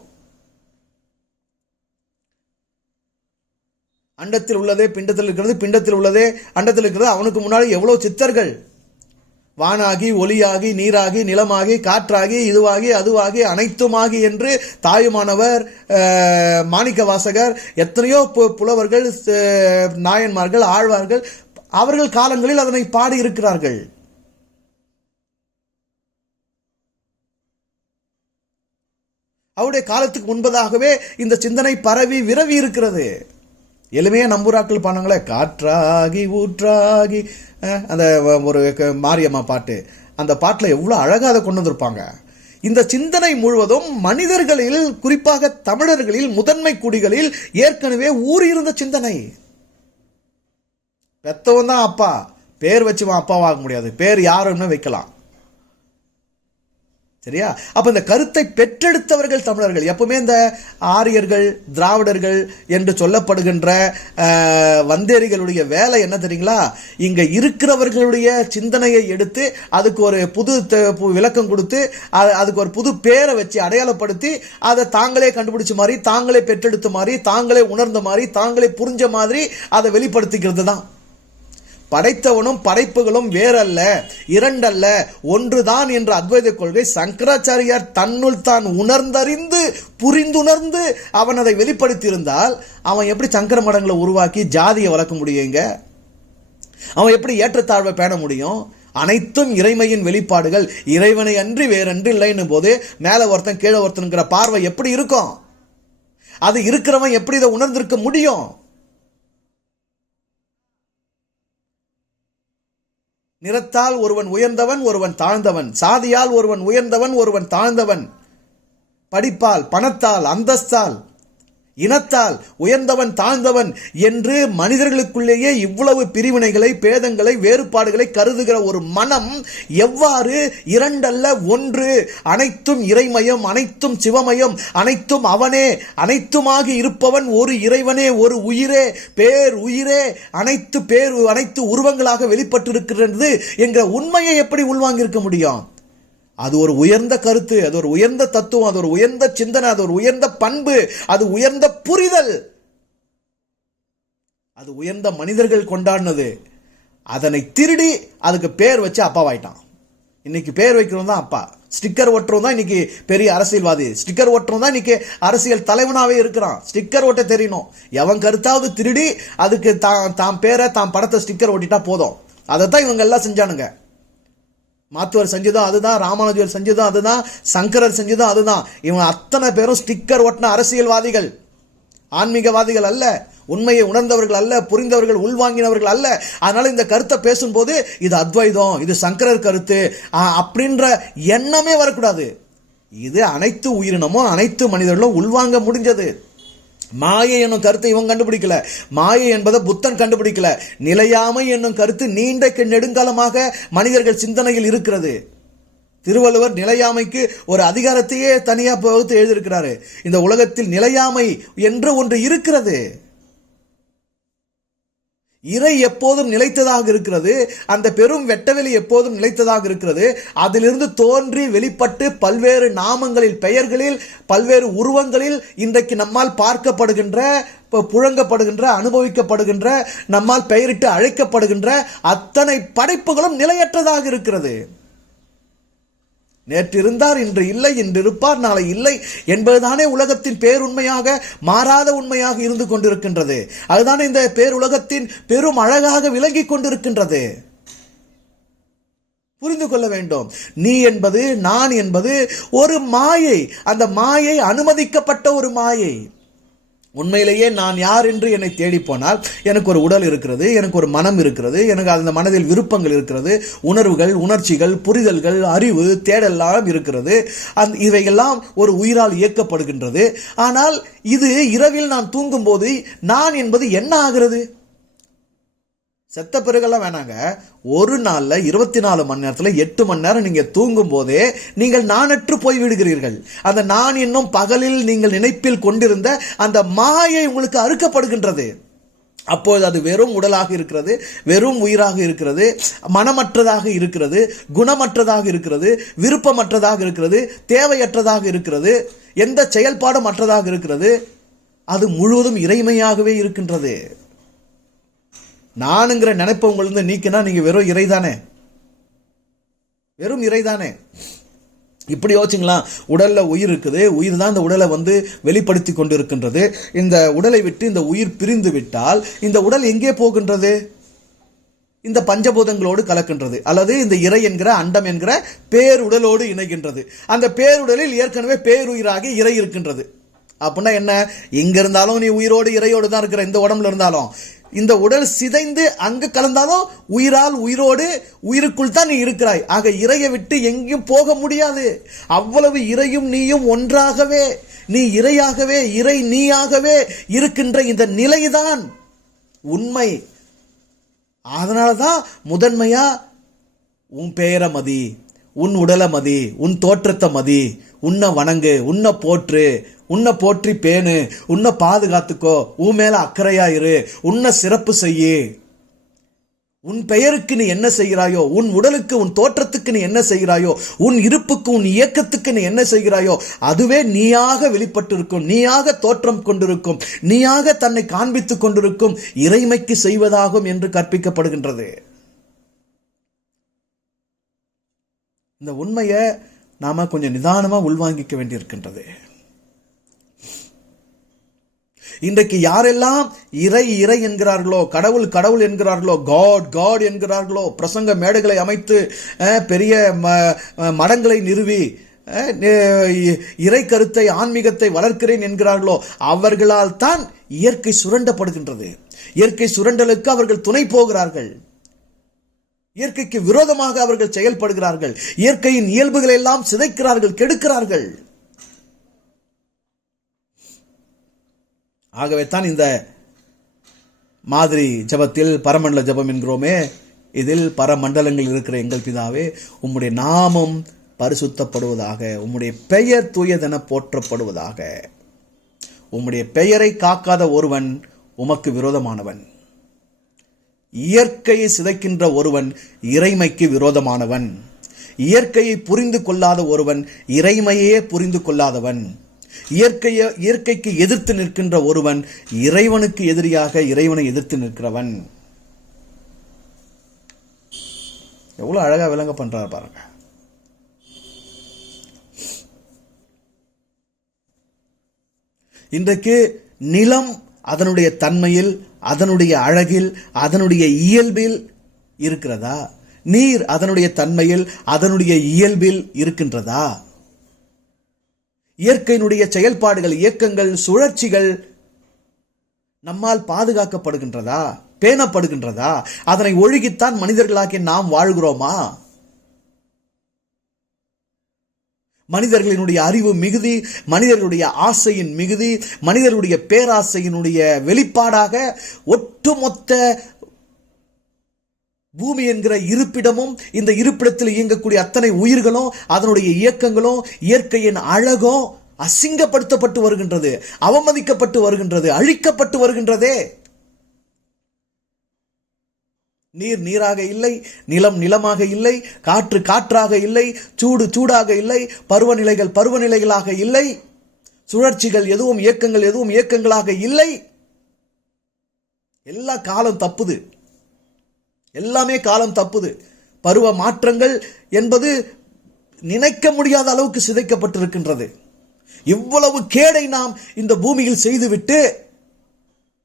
அண்டத்தில் உள்ளதே பிண்டத்தில் இருக்கிறது, பிண்டத்தில் உள்ளதே அண்டத்தில் இருக்கிறது. அவனுக்கு முன்னாடி எவ்வளவு சித்தர்கள், வானாகி, ஒளியாகி, நீராகி, நிலமாகி, காற்றாகி, இதுவாகி, அதுவாகி, அனைத்துமாகி என்று தாயுமானவர், மாணிக்க வாசகர், எத்தனையோ புலவர்கள், நாயன்மார்கள், ஆழ்வார்கள் அவர்கள் காலங்களில் அதனை பாடி இருக்கிறார்கள். அவருடைய காலத்துக்கு முன்பதாகவே இந்த சிந்தனை பரவி விரவி இருக்கிறது. எளிமையா நம்புறாக்கள் பாருங்களே, காற்றாகி ஊற்றாகி, அந்த ஒரு மாரியம்மா பாட்டு, அந்த பாட்டுல எவ்வளவு அழகா அதை கொண்டு வந்திருப்பாங்க. இந்த சிந்தனை முழுவதும் மனிதர்களில், குறிப்பாக தமிழர்களில், முதன்மை குடிகளில் ஏற்கனவே ஊறியிருந்த சிந்தனை. பெத்தவன் தான் அப்பா, பேர் வச்சுவன் அப்பாவாக முடியாது, பேர் யாருன்னு வைக்கலாம். சரியா? அப்ப இந்த கருத்தை பெற்றெடுத்தவர்கள் தமிழர்கள். எப்பவுமே இந்த ஆரியர்கள், திராவிடர்கள் என்று சொல்லப்படுகின்ற வந்தேரிகளுடைய வேலை என்ன தெரியுங்களா? இங்க இருக்கிறவர்களுடைய சிந்தனையை எடுத்து அதுக்கு ஒரு புது விளக்கம் கொடுத்து அதுக்கு ஒரு புது பேரை வச்சு அடையாளப்படுத்தி அதை தாங்களே கண்டுபிடிச்ச மாதிரி, தாங்களே பெற்றெடுத்த மாதிரி, தாங்களே உணர்ந்த மாதிரி, தாங்களே புரிஞ்ச மாதிரி அதை வெளிப்படுத்திக்கிறது தான். படைத்தவனும் படைப்புகளும் வேறல்ல, இரண்டல்ல, ஒன்றுதான் என்ற அத்வைத கொள்கை சங்கராச்சாரியார் தன்னுள் தான் உணர்ந்தறிந்து புரிந்துணர்ந்து அவன் அதை வெளிப்படுத்தி இருந்தால் அவன் எப்படி சங்கர மடங்களை உருவாக்கி ஜாதியை வளர்க்க முடியுங்க? அவன் எப்படி ஏற்றத்தாழ்வை பேண முடியும்? அனைத்தும் இறைமையின் வெளிப்பாடுகள், இறைவனை அன்றி வேறென்று இல்லைன்னு போது மேல ஒருத்தன் கீழே ஒருத்தனுங்கிற பார்வை எப்படி இருக்கும்? அது இருக்கிறவன் எப்படி இதை உணர்ந்திருக்க முடியும்? நிறத்தால் ஒருவன் உயர்ந்தவன், ஒருவன் தாழ்ந்தவன். சாதியால் ஒருவன் உயர்ந்தவன், ஒருவன் தாழ்ந்தவன். படிப்பால், பணத்தால், அந்தஸ்தால், இனத்தால் உயர்ந்தவன் தாழ்ந்தவன் என்று மனிதர்களுக்குள்ளேயே இவ்வளவு பிரிவினைகளை, பேதங்களை, வேறுபாடுகளை கருதுகிற ஒரு மனம் எவ்வாறு இரண்டல்ல ஒன்று, அனைத்தும் இறைமயம், அனைத்தும் சிவமயம், அனைத்தும் அவனே, அனைத்துமாகி இருப்பவன் ஒரு இறைவனே, ஒரு உயிரே, பேர் உயிரே, அனைத்து உருவங்களாக வெளிப்பட்டிருக்கிறது என்கிற உண்மையை எப்படி உள்வாங்கியிருக்க முடியும்? அது ஒரு உயர்ந்த கருத்து, அது ஒரு உயர்ந்த தத்துவம், அது ஒரு உயர்ந்த சிந்தனை, அது ஒரு உயர்ந்த பண்பு, அது உயர்ந்த புரிதல், அது உயர்ந்த மனிதர்கள் கொண்டாடினது. அதனை திருடி அதுக்கு பேர் வச்சு அப்பாவாயிட்டான். இன்னைக்கு பேர் வைக்கிறோம் தான் அப்பா, ஸ்டிக்கர் ஒட்டுறோம் தான் இன்னைக்கு பெரிய அரசியல்வாதி, ஸ்டிக்கர் ஒட்டுறோம் தான் இன்னைக்கு அரசியல் தலைவனாவே இருக்கிறான். ஸ்டிக்கர் ஒட்ட தெரியணும். எவன் கருத்தாவது திருடி அதுக்கு தான் பேரை, தான் படத்தை ஸ்டிக்கர் ஒட்டிட்டா போதும். அதைத்தான் இவங்க எல்லாம் செஞ்சானுங்க. மாத்துவர் செஞ்சதும் அதுதான், ராமானுஜர் செஞ்சதும் அதுதான், சங்கரர் செஞ்சதும் அதுதான். இவங்க அத்தனை பேரும் ஸ்டிக்கர் ஒட்டின அரசியல்வாதிகள், ஆன்மீகவாதிகள் அல்ல, உண்மையை உணர்ந்தவர்கள் அல்ல, புரிந்தவர்கள், உள்வாங்கினவர்கள் அல்ல. அதனால இந்த கருத்தை பேசும்போது இது அத்வைதம், இது சங்கரர் கருத்து அப்படின்ற எண்ணமே வரக்கூடாது. இது அனைத்து உயிரினமும் அனைத்து மனிதர்களும் உள்வாங்க முடிஞ்சது. மாயை என்னும் கருத்தை இவன் கண்டுபிடிக்கல, மாயை என்பதை புத்தன் கண்டுபிடிக்கல. நிலையாமை என்னும் கருத்து நீண்ட நெடுங்காலமாக மனிதர்கள் சிந்தனையில் இருக்கிறது. திருவள்ளுவர் நிலையாமைக்கு ஒரு அதிகாரத்தையே தனியா வகுத்து எழுதியிருக்கிறாரு. இந்த உலகத்தில் நிலையாமை என்று ஒன்று இருக்கிறது. இறை எப்போதும் நிலைத்ததாக இருக்கிறது. அந்த பெரும் வெட்டவெளி எப்போதும் நிலைத்ததாக இருக்கிறது. அதிலிருந்து தோன்றி வெளிப்பட்டு பல்வேறு நாமங்களில், பெயர்களில், பல்வேறு உருவங்களில் இன்றைக்கு நம்மால் பார்க்கப்படுகின்ற, புழங்கப்படுகின்ற, அனுபவிக்கப்படுகின்ற, நம்மால் பெயரிட்டு அழைக்கப்படுகின்ற அத்தனை படைப்புகளும் நிலையற்றதாக இருக்கிறது. நேற்று இருந்தார், இன்று இல்லை, இன்று இருப்பார், நாளை இல்லை என்பதுதானே உலகத்தின் பேருண்மையாக, மாறாத உண்மையாக இருந்து கொண்டிருக்கின்றது. அதுதானே இந்த பேருலகத்தின் பெரும் அழகாக விளங்கி கொண்டிருக்கின்றது. புரிந்து கொள்ள வேண்டும். நீ என்பது, நான் என்பது ஒரு மாயை. அந்த மாயை அனுமதிக்கப்பட்ட ஒரு மாயை. உண்மையிலேயே நான் யார் என்று என்னை தேடி போனால் எனக்கு ஒரு உடல் இருக்கிறது, எனக்கு ஒரு மனம் இருக்கிறது, எனக்கு அந்த மனதில் விருப்பங்கள் இருக்கிறது, உணர்வுகள், உணர்ச்சிகள், புரிதல்கள், அறிவு, தேடலாம் இருக்கிறது. இவையெல்லாம் ஒரு உயிரால் இயக்கப்படுகின்றது. ஆனால் இது இரவில் நான் தூங்கும் போது நான் என்பது என்ன ஆகிறது? செத்த பிறகெல்லாம் வேணாங்க, ஒரு நாள்ல 24 மணி நேரத்துல 8 மணி நேரம் நீங்க தூங்கும் போதே நீங்கள் நானற்று போய் விடுகிறீர்கள். அந்த நான் என்னும் பகலில் நீங்கள் நினைப்பில் கொண்டிருந்த அந்த மாயை உங்களுக்கு அறுக்கப்படுகின்றது. அப்போது அது வெறும் உடலாக இருக்கிறது, வெறும் உயிராக இருக்கிறது, மனமற்றதாக இருக்கிறது, குணமற்றதாக இருக்கிறது, விருப்பமற்றதாக இருக்கிறது, தேவையற்றதாக இருக்கிறது, எந்த செயல்பாடும் அற்றதாக இருக்கிறது. அது முழுவதும் இறைமையாகவே இருக்கின்றது. நானுங்கிற நினைப்ப உங்களிருந்து நீக்கினா நீங்க வெறும் இறைதானே. வெறும் இறைதானே. இப்படி யோசிச்சுங்களா, உடல்ல உயிர் இருக்குது, உயிர் தான் இந்த உடலை வெளிப்படுத்தி கொண்டிருக்கின்றது. இந்த உடலை விட்டு இந்த உயிர் பிரிந்து விட்டால் இந்த உடல் எங்கே போகின்றது? இந்த பஞ்சபூதங்களோடு கலக்கின்றது, அல்லது இந்த இறை என்கிற அண்டம் என்கிற பேருடலோடு இணைகின்றது. அந்த பேருடலில் ஏற்கனவே பேருயிராகி இறை இருக்கின்றது. அப்படின்னா என்ன? இங்க இருந்தாலும் நீ உயிரோடு இறையோடு தான் இருக்கிற, இந்த உடம்புல இருந்தாலும். இந்த உடல் சிதைந்து அங்கு கலந்தாலும் உயிரால் உயிரோடு உயிருக்குள் தான் நீ இருக்கிறாய். ஆக இறையை விட்டு எங்கேயும் போக முடியாது. அவ்வளவு இறையும் நீயும் ஒன்றாகவே, நீ இறையாகவே இறை நீயாகவே இருக்கின்ற இந்த நிலைதான் உண்மை. அதனாலதான் முதன்மையா உன் பெயரை மதி, உன் உடலை மதி, உன் தோற்றத்தை மதி, உன்னை வணங்கு, உன்னை போற்று, உன்னை போற்றி பேணு, உன்னை பாதுகாத்துக்கோ, உன் மேல அக்கறையா இரு, உன்னை சிறப்பு செய்யு. உன் பெயருக்கு நீ என்ன செய்கிறாயோ, உன் உடலுக்கு உன் தோற்றத்துக்கு நீ என்ன செய்கிறாயோ, உன் இருப்புக்கு உன் இயக்கத்துக்கு நீ என்ன செய்கிறாயோ, அதுவே நீயாக வெளிப்பட்டிருக்கும், நீயாக தோற்றம் கொண்டிருக்கும், நீயாக தன்னை காண்பித்துக் கொண்டிருக்கும் இறைமைக்கு செய்வதாகும் என்று கற்பிக்கப்படுகின்றது. இந்த உண்மையை நாம கொஞ்சம் நிதானமா உள்வாங்கிக்க வேண்டியிருக்கின்றது. இன்றைக்கு யாரெல்லாம் இறை இறை என்கிறார்களோ, கடவுள் கடவுள் என்கிறார்களோ, காட் காட் என்கிறார்களோ, பிரசங்க மேடைகளை அமைத்து பெரிய மடங்களை நிறுவி இறை கருத்தை ஆன்மீகத்தை வளர்க்கிறேன் என்கிறார்களோ, அவர்களால் தான் இயற்கை சுரண்டப்படுகின்றது. இயற்கை சுரண்டலுக்கு அவர்கள் துணை போகிறார்கள். இயற்கைக்கு விரோதமாக அவர்கள் செயல்படுகிறார்கள். இயற்கையின் இயல்புகளை எல்லாம் சிதைக்கிறார்கள், கெடுக்கிறார்கள். ஆகவே தான் இந்த மாதிரி ஜபத்தில் பரமண்டல ஜபம் என்கிறோமே, இதில் பரமண்டலங்கள் இருக்கிற எங்கள் பிதாவே, உம்முடைய நாமம் பரிசுத்தப்படுவதாக, உம்முடைய பெயர் தூயதென போற்றப்படுவதாக. உம்முடைய பெயரை காக்காத ஒருவன் உமக்கு விரோதமானவன். இயற்கையை சிதைக்கின்ற ஒருவன் இறைமைக்கு விரோதமானவன். இயற்கையை புரிந்து கொள்ளாத ஒருவன் இறைமையே புரிந்து கொள்ளாதவன். இயற்கைக்கு எதிர்த்து நிற்கின்ற ஒருவன் இறைவனுக்கு எதிரியாக இறைவனை எதிர்த்து நிற்கிறவன். எவ்வளவு அழகா விளங்க பண்றாரு பாருங்க. இன்றைக்கு நிலம் அதனுடைய தன்மையில், அதனுடைய அழகில், அதனுடைய இயல்பில் இருக்கிறதா? நீர் அதனுடைய தன்மையில், அதனுடைய இயல்பில் இருக்கின்றதா? இயற்கையினுடைய செயல்பாடுகள், இயக்கங்கள், சுழற்சிகள் நம்மால் பாதுகாக்கப்படுகின்றதா, பேணப்படுகின்றதா? அதனை ஒழுகித்தான் மனிதர்களாக்கி நாம் வாழ்கிறோமா? மனிதர்களினுடைய அறிவு மிகுதி, மனிதர்களுடைய ஆசையின் மிகுதி, மனிதர்களுடைய பேராசையினுடைய வெளிப்பாடாக ஒட்டுமொத்த பூமி என்கிற இருப்பிடமும், இந்த இருப்பிடத்தில் இயங்கக்கூடிய அத்தனை உயிர்களும், அதனுடைய இயக்கங்களும், இயற்கையின் அழகும் அசிங்கப்படுத்தப்பட்டு வருகின்றது, அவமதிக்கப்பட்டு வருகின்றது, அழிக்கப்பட்டு வருகின்றதே. நீர் நீராக இல்லை, நிலம் நிலமாக இல்லை, காற்று காற்றாக இல்லை, சூடு சூடாக இல்லை, பருவநிலைகள் பருவநிலைகளாக இல்லை, சுழற்சிகள் எதுவும் இயக்கங்கள் எதுவும் இயக்கங்களாக இல்லை. எல்லா காலம் தப்புது, எல்லாமே காலம் தப்புது. பருவ மாற்றங்கள் என்பது நினைக்க முடியாத அளவுக்கு சிதைக்கப்பட்டிருக்கின்றது. இவ்வளவு கேடை நாம் இந்த பூமியில் செய்துவிட்டு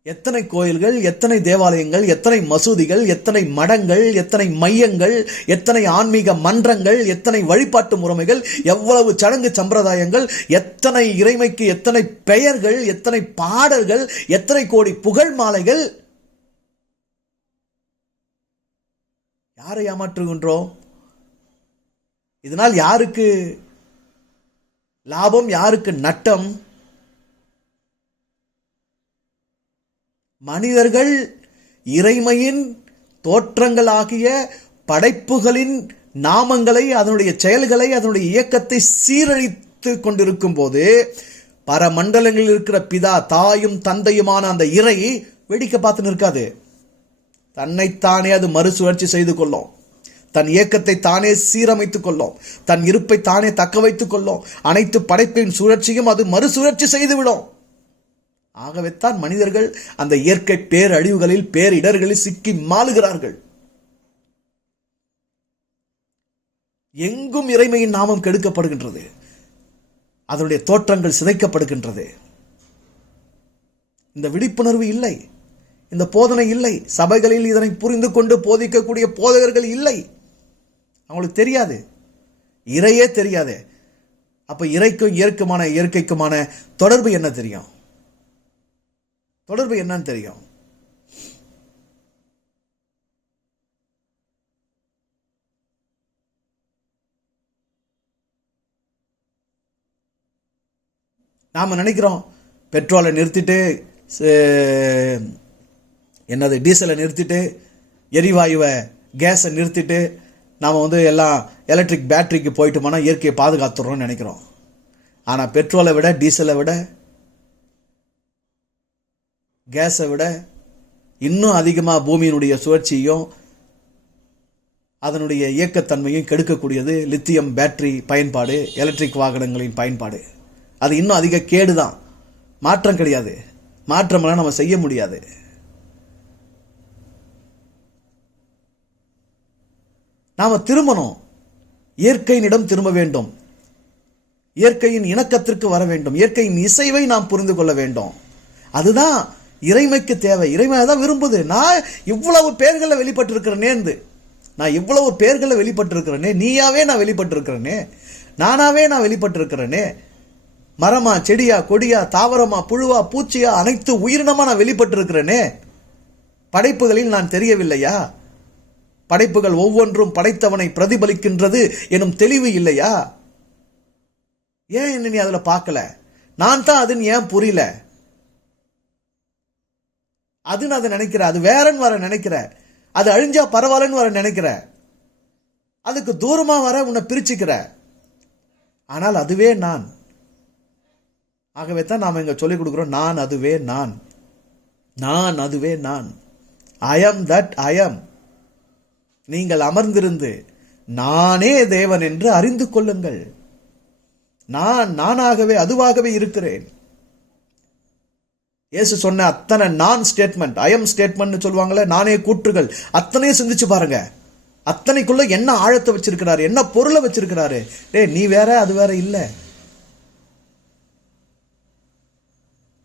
எத்தனை கோயில்கள், எத்தனை தேவாலயங்கள், எத்தனை மசூதிகள், எத்தனை மடங்கள், எத்தனை மையங்கள், எத்தனை ஆன்மீக மன்றங்கள், எத்தனை வழிபாட்டு முறைமைகள், எவ்வளவு சடங்கு சம்பிரதாயங்கள், எத்தனை இறைமைக்கு எத்தனை பெயர்கள், எத்தனை பாடல்கள், எத்தனை கோடி புகழ் மாலைகள். யாரை ஏமாற்றுகின்றோம்? இதனால் யாருக்கு லாபம், யாருக்கு நட்டம்? மனிதர்கள் இறைமையின் தோற்றங்களாகிய படைப்புகளின் நாமங்களை, அதனுடைய செயல்களை, அதனுடைய இயக்கத்தை சீரழித்து கொண்டிருக்கும் போது பரமண்டலங்களில் இருக்கிற பிதா, தாயும் தந்தையுமான அந்த இறை வேடிக்கை பார்த்து நிற்காது. தன்னைத்தானே அது மறுசுழற்சி செய்து கொள்ளும், தன் இயக்கத்தை தானே சீரமைத்துக் கொள்ளும், தன் இருப்பை தானே தக்க வைத்துக் கொள்ளும். அனைத்து படைப்பின் சுழற்சியும் அது மறுசுழற்சி செய்துவிடும். ஆகவேத்தான் மனிதர்கள் அந்த இயற்கை பேரழிவுகளில், பேரிடர்களில் சிக்கி மாளுகிறார்கள். எங்கும் இறைமையின் நாமம் கெடுக்கப்படுகின்றது, அதனுடைய தோற்றங்கள் சிதைக்கப்படுகின்றது. இந்த விழிப்புணர்வு இல்லை, இந்த போதனை இல்லை. சபைகளில் இதனை புரிந்து கொண்டு போதிக்கக்கூடிய போதகர்கள் இல்லை. அவங்களுக்கு தெரியாது, இறையே தெரியாது. அப்ப இறைக்கும் இயற்கைக்குமான தொடர்பு என்ன தெரியும்? தொடர்பு என்னன்னு தெரியும்? நாம நினைக்கிறோம் பெட்ரோலை நிறுத்திட்டு டீசலை நிறுத்திட்டு எரிவாயுவை கேஸை நிறுத்திட்டு நாம் எல்லாம் எலக்ட்ரிக் பேட்டரிக்கு போயிட்டோம்னா இயற்கையை பாதுகாத்துறோம்னு நினைக்கிறோம். ஆனால் பெட்ரோலை விட, டீசலை விட, கேஸை விட இன்னும் அதிகமாக பூமியினுடைய சுழற்சியும் அதனுடைய இயக்கத்தன்மையும் கெடுக்கக்கூடியது லித்தியம் பேட்டரி பயன்பாடு, எலக்ட்ரிக் வாகனங்களின் பயன்பாடு. அது இன்னும் அதிக கேடுதான். மாற்றம் கிடையாது. மாற்றமெல்லாம் நம்ம செய்ய முடியாது. நாம திரும்பணும், இயற்கையினிடம் திரும்ப வேண்டும், இயற்கையின் இணக்கத்திற்கு வர வேண்டும், இயற்கையின் இசைவை நாம் புரிந்து கொள்ள வேண்டும். அதுதான் இறைமைக்கு தேவை. இறைமை தான் விரும்புது. நான் இவ்வளவு பேர்களை வெளிப்பட்டிருக்கிறேனே, நான் இவ்வளவு பேர்களை வெளிப்பட்டிருக்கிறேனே, நீயாவே நான் வெளிப்பட்டிருக்கிறேனே, நானாவே நான் வெளிப்பட்டிருக்கிறேனே, மரமா, செடியா, கொடியா, தாவரமா, புழுவா, பூச்சியா, அனைத்து உயிரினமா நான் வெளிப்பட்டிருக்கிறேனே. படைப்புகளில் நான் தெரியவில்லையா? படைப்புகள் ஒவ்வொன்றும் படைத்தவனை பிரதிபலிக்கின்றது எனும் தெளிவு இல்லையா? ஏன் என்ன நீ அதுல பார்க்கல? நான் தான் அதுன்னு ஏன் புரியல? அதுன்னு அதை நினைக்கிற, அது வேறன்னு வர நினைக்கிற, அது அழிஞ்சா பரவாயில்லன்னு வர நினைக்கிற, அதுக்கு தூரமா வர உன்னை பிரிச்சுக்கிற. ஆனால் அதுவே நான். ஆகவே தான் நாம இங்க சொல்லிக் கொடுக்கிறோம், நான் அதுவே நான், நான் அதுவே நான். ஐ அம் தட் ஐ அம். நீங்கள் அமர்ந்திருந்து நானே தேவன் என்று அறிந்து கொள்ளுங்கள். நான் நானாகவே அதுவாகவே இருக்கிறேன். இயேசு சொன்ன அத்தனை நான் ஸ்டேட்மெண்ட், ஐ எம் ஸ்டேட்மெண்ட் சொல்லுவாங்களே, நானே கூற்றுகள், அத்தனையும் சிந்திச்சு பாருங்க. அத்தனைக்குள்ள என்ன ஆழத்தை வச்சிருக்கிறாரு, என்ன பொருளை வச்சிருக்கிறாரு. நீ வேற அது வேற இல்லை.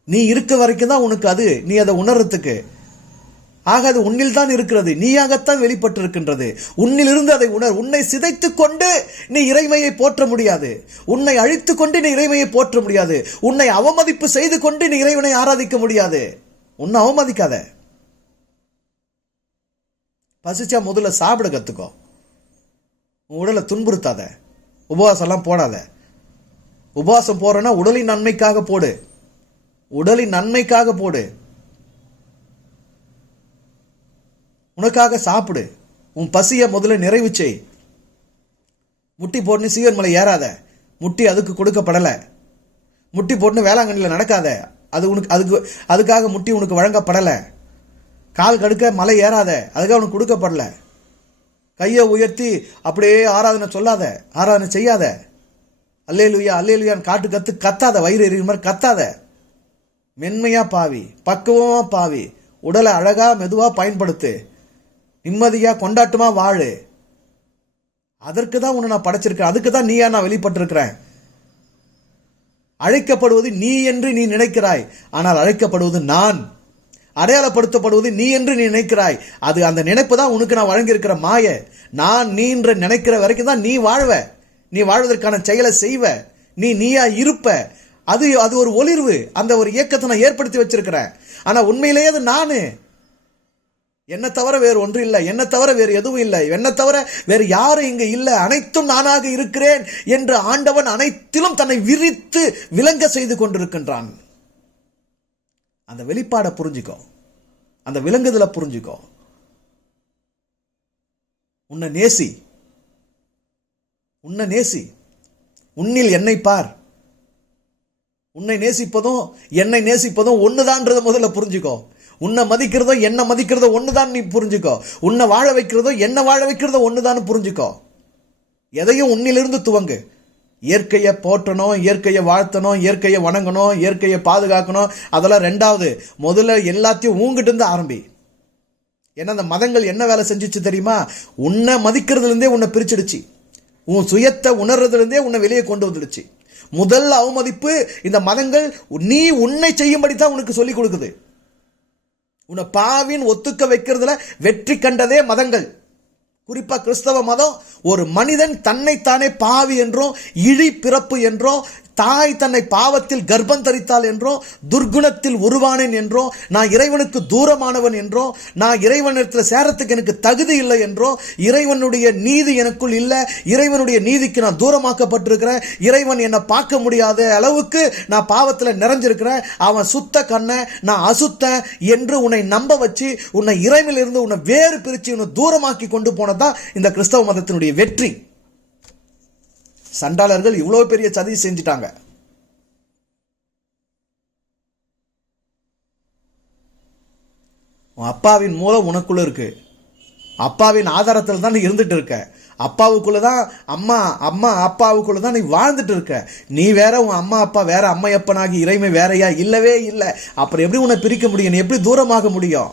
நீ இருக்க வரைக்கும் தான் உனக்கு அது, நீ அதை உணர்றதுக்கு. ஆக அது உன்னில் தான் இருக்கிறது, நீயாகத்தான் வெளிப்பட்டிருக்கின்றது. உன்னிலிருந்து அதை உணர். உன்னை சிதைத்துக் கொண்டு நீ இறைமையை போற்ற முடியாது. உன்னை அழித்துக் கொண்டு நீ இறைமையை போற்ற முடியாது. உன்னை அவமதிப்பு செய்து கொண்டு நீ இறைவனை ஆராதிக்க முடியாது. உன்னை அவமதிக்காத. பசிச்சா முதல்ல சாப்பிட கத்துக்கோ. உன் உடலை துன்புறுத்தாத. உபவாசம் எல்லாம் போடாத. உபவாசம் போறேன்னா உடலின் நன்மைக்காக போடு, உடலின் நன்மைக்காக போடு. உனக்காக சாப்பிடு. உன் பசிய முதல்ல நிறைவு செய். முட்டி போட்டு சீவன் மலை ஏறாத. முட்டி அதுக்கு கொடுக்கப்படல. முட்டி போட்டு வேளாங்கண்ணியில் நடக்காத. அது உனக்கு அதுக்காக முட்டி உனக்கு வழங்கப்படல. கால் கடுக்க மலை ஏறாத. அதுக்காக உனக்கு கொடுக்கப்படல. கையை உயர்த்தி அப்படியே ஆராதனை சொல்லாத, ஆராதனை செய்யாத. அல்லேலூயா அல்லேலூயான்னு காட்டு கத்தாத. வயிறு எறிகிற மாதிரி கத்தாத. மென்மையா பாவி, பக்குவமா பாவி. உடலை அழகா மெதுவா பயன்படுத்து. நிம்மதியா கொண்டாட்டமா வாழு. அதற்கு தான் உன்னை நான் படைச்சிருக்கேன். அதுக்கு தான் நீயா நான் வெளிப்பட்டிருக்கிறேன். அழைக்கப்படுவது நீ என்று நீ நினைக்கிறாய், ஆனால் அழைக்கப்படுவது நான். அடையாளப்படுத்தப்படுவது நீ என்று நீ நினைக்கிறாய். அது அந்த நினைப்பு தான் உனக்கு நான் வழங்கியிருக்கிற மாய. நான் நீ என்று நினைக்கிற வரைக்கும் தான் நீ வாழ்வ. நீ வாழ்வதற்கான செயலை செய்வ. நீயா இருப்ப. அது ஒரு ஒளிர்வு. அந்த ஒரு இயக்கத்தை நான் ஏற்படுத்தி வச்சிருக்கிறேன். ஆனா உண்மையிலேயே அது நானு. என்ன தவிர வேறு ஒன்று இல்லை. என்ன தவிர வேறு எதுவும் இல்லை. என்ன தவிர வேறு யாரும் இங்க இல்லை. அனைத்தும் நானாக இருக்கிறேன் என்று ஆண்டவன் அனைத்திலும் தன்னை விரித்து விளங்க செய்து கொண்டிருக்கின்றான். அந்த வெளிப்பாடை புரிஞ்சுக்கோ. அந்த விளங்குதலை புரிஞ்சுக்கோ. உன்னை நேசி. உன்னை நேசி. உன்னில் என்னை பார். உன்னை நேசிப்பதும் என்னை நேசிப்பதும் ஒண்ணுதான்றத முதல்ல புரிஞ்சுக்கோ. உன்னை மதிக்கிறதோ என்ன மதிக்கிறதோ ஒண்ணுதான் நீ புரிஞ்சுக்கோ. உன்னை வாழ வைக்கிறதோ என்ன வாழ வைக்கிறதோ ஒண்ணுதான் புரிஞ்சுக்கோ. எதையும் உன்னிலிருந்து துவங்கு. இயற்கையை போற்றணும், இயற்கையை வாழ்த்தணும், இயற்கையை வணங்கணும், இயற்கையை பாதுகாக்கணும். அதெல்லாம் ரெண்டாவது. முதல்ல எல்லாத்தையும் உங்ககிட்ட இருந்து ஆரம்பி. ஏன்னா அந்த மதங்கள் என்ன வேலை செஞ்சிச்சு தெரியுமா? உன்னை மதிக்கிறதுல இருந்தே உன்னை பிரிச்சிடுச்சு. உன் சுயத்தை உணர்றதுலேருந்தே உன்னை வெளியே கொண்டு வந்துடுச்சு. முதல் அவமதிப்பு இந்த மதங்கள் நீ உன்னை செய்யும்படி தான் உனக்கு சொல்லிக் கொடுக்குது. உன்னை பாவின் ஒத்துக்க வைக்கிறதுல வெற்றி கண்டதே மதங்கள். குறிப்பா கிறிஸ்தவ மதம் ஒரு மனிதன் தன்னைத்தானே பாவி என்றோ இழி பிறப்பு என்றோ தாய் தன்னை பாவத்தில் கர்ப்பம் தரித்தாள் என்றோ துர்குணத்தில் உருவானேன் என்றோ நான் இறைவனுக்கு தூரமானவன் என்றோ நான் இறைவனிடத்தில் சேரத்துக்கு எனக்கு தகுதி இல்லை என்றோ இறைவனுடைய நீதி எனக்குள் இல்லை, இறைவனுடைய நீதிக்கு நான் தூரமாக்கப்பட்டிருக்கிறேன், இறைவன் என்னை பார்க்க முடியாத அளவுக்கு நான் பாவத்தில் நிறைஞ்சிருக்கிறேன், அவன் சுத்த கண்ணை நான் அசுத்த என்று உன்னை நம்ப வச்சு உன்னை இறைவனிலிருந்து உன்னை வேறு பிரித்து உன்னை தூரமாக்கி கொண்டு போனதான் இந்த கிறிஸ்தவ மதத்தினுடைய வெற்றி. சண்டாளர்கள் இவ்வளவு பெரிய சதி செஞ்சிட்டாங்க. அப்பாவின் மூலம் உனக்குள்ள இருக்கு. அப்பாவின் ஆதாரத்தில் தான் நீ இருந்துட்டு இருக்க. அப்பாவுக்குள்ளதான் அம்மா, அம்மா அப்பாவுக்குள்ளதான் நீ வாழ்ந்துட்டு இருக்க. நீ வேற, உன் அம்மா அப்பா வேற, அம்மையப்பனாகி இறைமை வேறையா? இல்லவே இல்லை. அப்புறம் எப்படி உன்னை பிரிக்க முடியும்? நீ எப்படி தூரமாக முடியும்?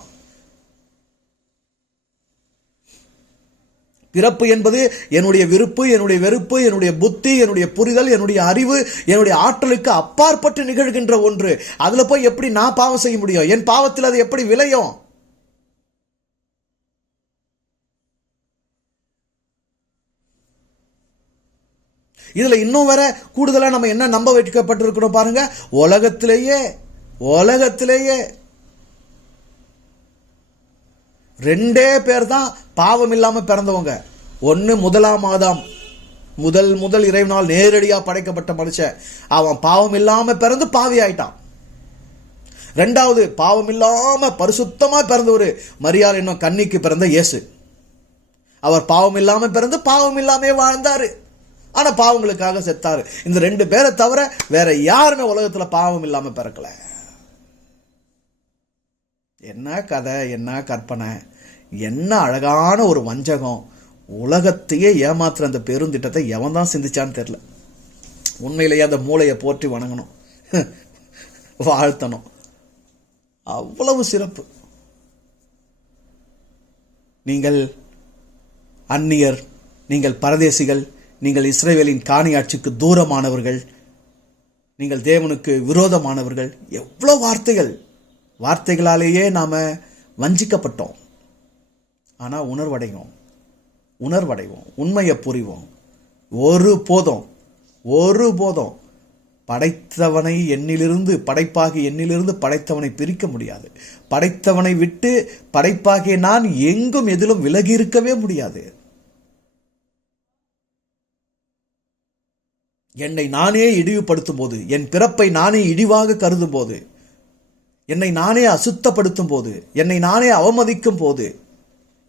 பிறப்பு என்பது என்னுடைய விருப்பு, என்னுடைய வெறுப்பு, என்னுடைய புத்தி, என்னுடைய புரிதல், என்னுடைய அறிவு, என்னுடைய ஆற்றலுக்கு அப்பாற்பட்டு நிகழ்கின்ற ஒன்று. அதுல போய் எப்படி நான் பாவம் செய்ய முடியும்? என் பாவத்தில் அது எப்படி விளையும்? இதுல இன்னும் வேற கூடுதலா நம்ம என்ன நம்ப வைக்கப்பட்டிருக்கிறோம் பாருங்க. உலகத்திலேயே ரெண்டே பேர் தான் பாவம் இல்லாம பிறந்தவங்க. ஒன்னு முதலாம் ஆதாம், முதல் இறைவனால் நேரடியா படைக்கப்பட்ட மனுஷன். அவன் பாவம் இல்லாம பிறந்து பாவி ஆயிட்டான். ரெண்டாவது பாவம் இல்லாம பரிசுத்தமா பிறந்த ஒரு மரியாள் என்னும் கன்னிக்கு பிறந்த இயேசு. அவர் பாவம் இல்லாம பிறந்து பாவம் இல்லாமே வாழ்ந்தாரு, ஆனா பாவங்களுக்காக செத்தாரு. இந்த ரெண்டு பேரை தவிர வேற யாருமே உலகத்துல பாவம் இல்லாம பிறக்கல. என்ன கதை, என்ன கற்பனை, என்ன அழகான ஒரு வஞ்சகம். உலகத்தையே ஏமாத்துற அந்த பெருந்திட்டத்தை எவன் தான் சிந்திச்சான்னு தெரியல. உண்மையிலேயே அந்த மூளையை போற்றி வணங்கணும், வாழ்த்தணும். அவ்வளவு சிறப்பு. நீங்கள் அந்நியர், நீங்கள் பரதேசிகள், நீங்கள் இஸ்ரவேலின் காணியாட்சிக்கு தூரமானவர்கள், நீங்கள் தேவனுக்கு விரோதமானவர்கள். எவ்வளவு வார்த்தைகளாலேயே நாம வஞ்சிக்கப்பட்டோம். ஆனா உணர்வடைவோம், உண்மையை புரிவோம். ஒருபோதும் படைத்தவனை என்னிலிருந்து, படைப்பாகி என்னிலிருந்து படைத்தவனை பிரிக்க முடியாது. படைத்தவனை விட்டு படைப்பாகிய நான் எங்கும் எதிலும் விலகி இருக்கவே முடியாது. என்னை நானே இழிவுபடுத்தும் போது, என் பிறப்பை நானே இழிவாக கருதும் போது, என்னை நானே அசுத்தப்படுத்தும் போது, என்னை நானே அவமதிக்கும் போது,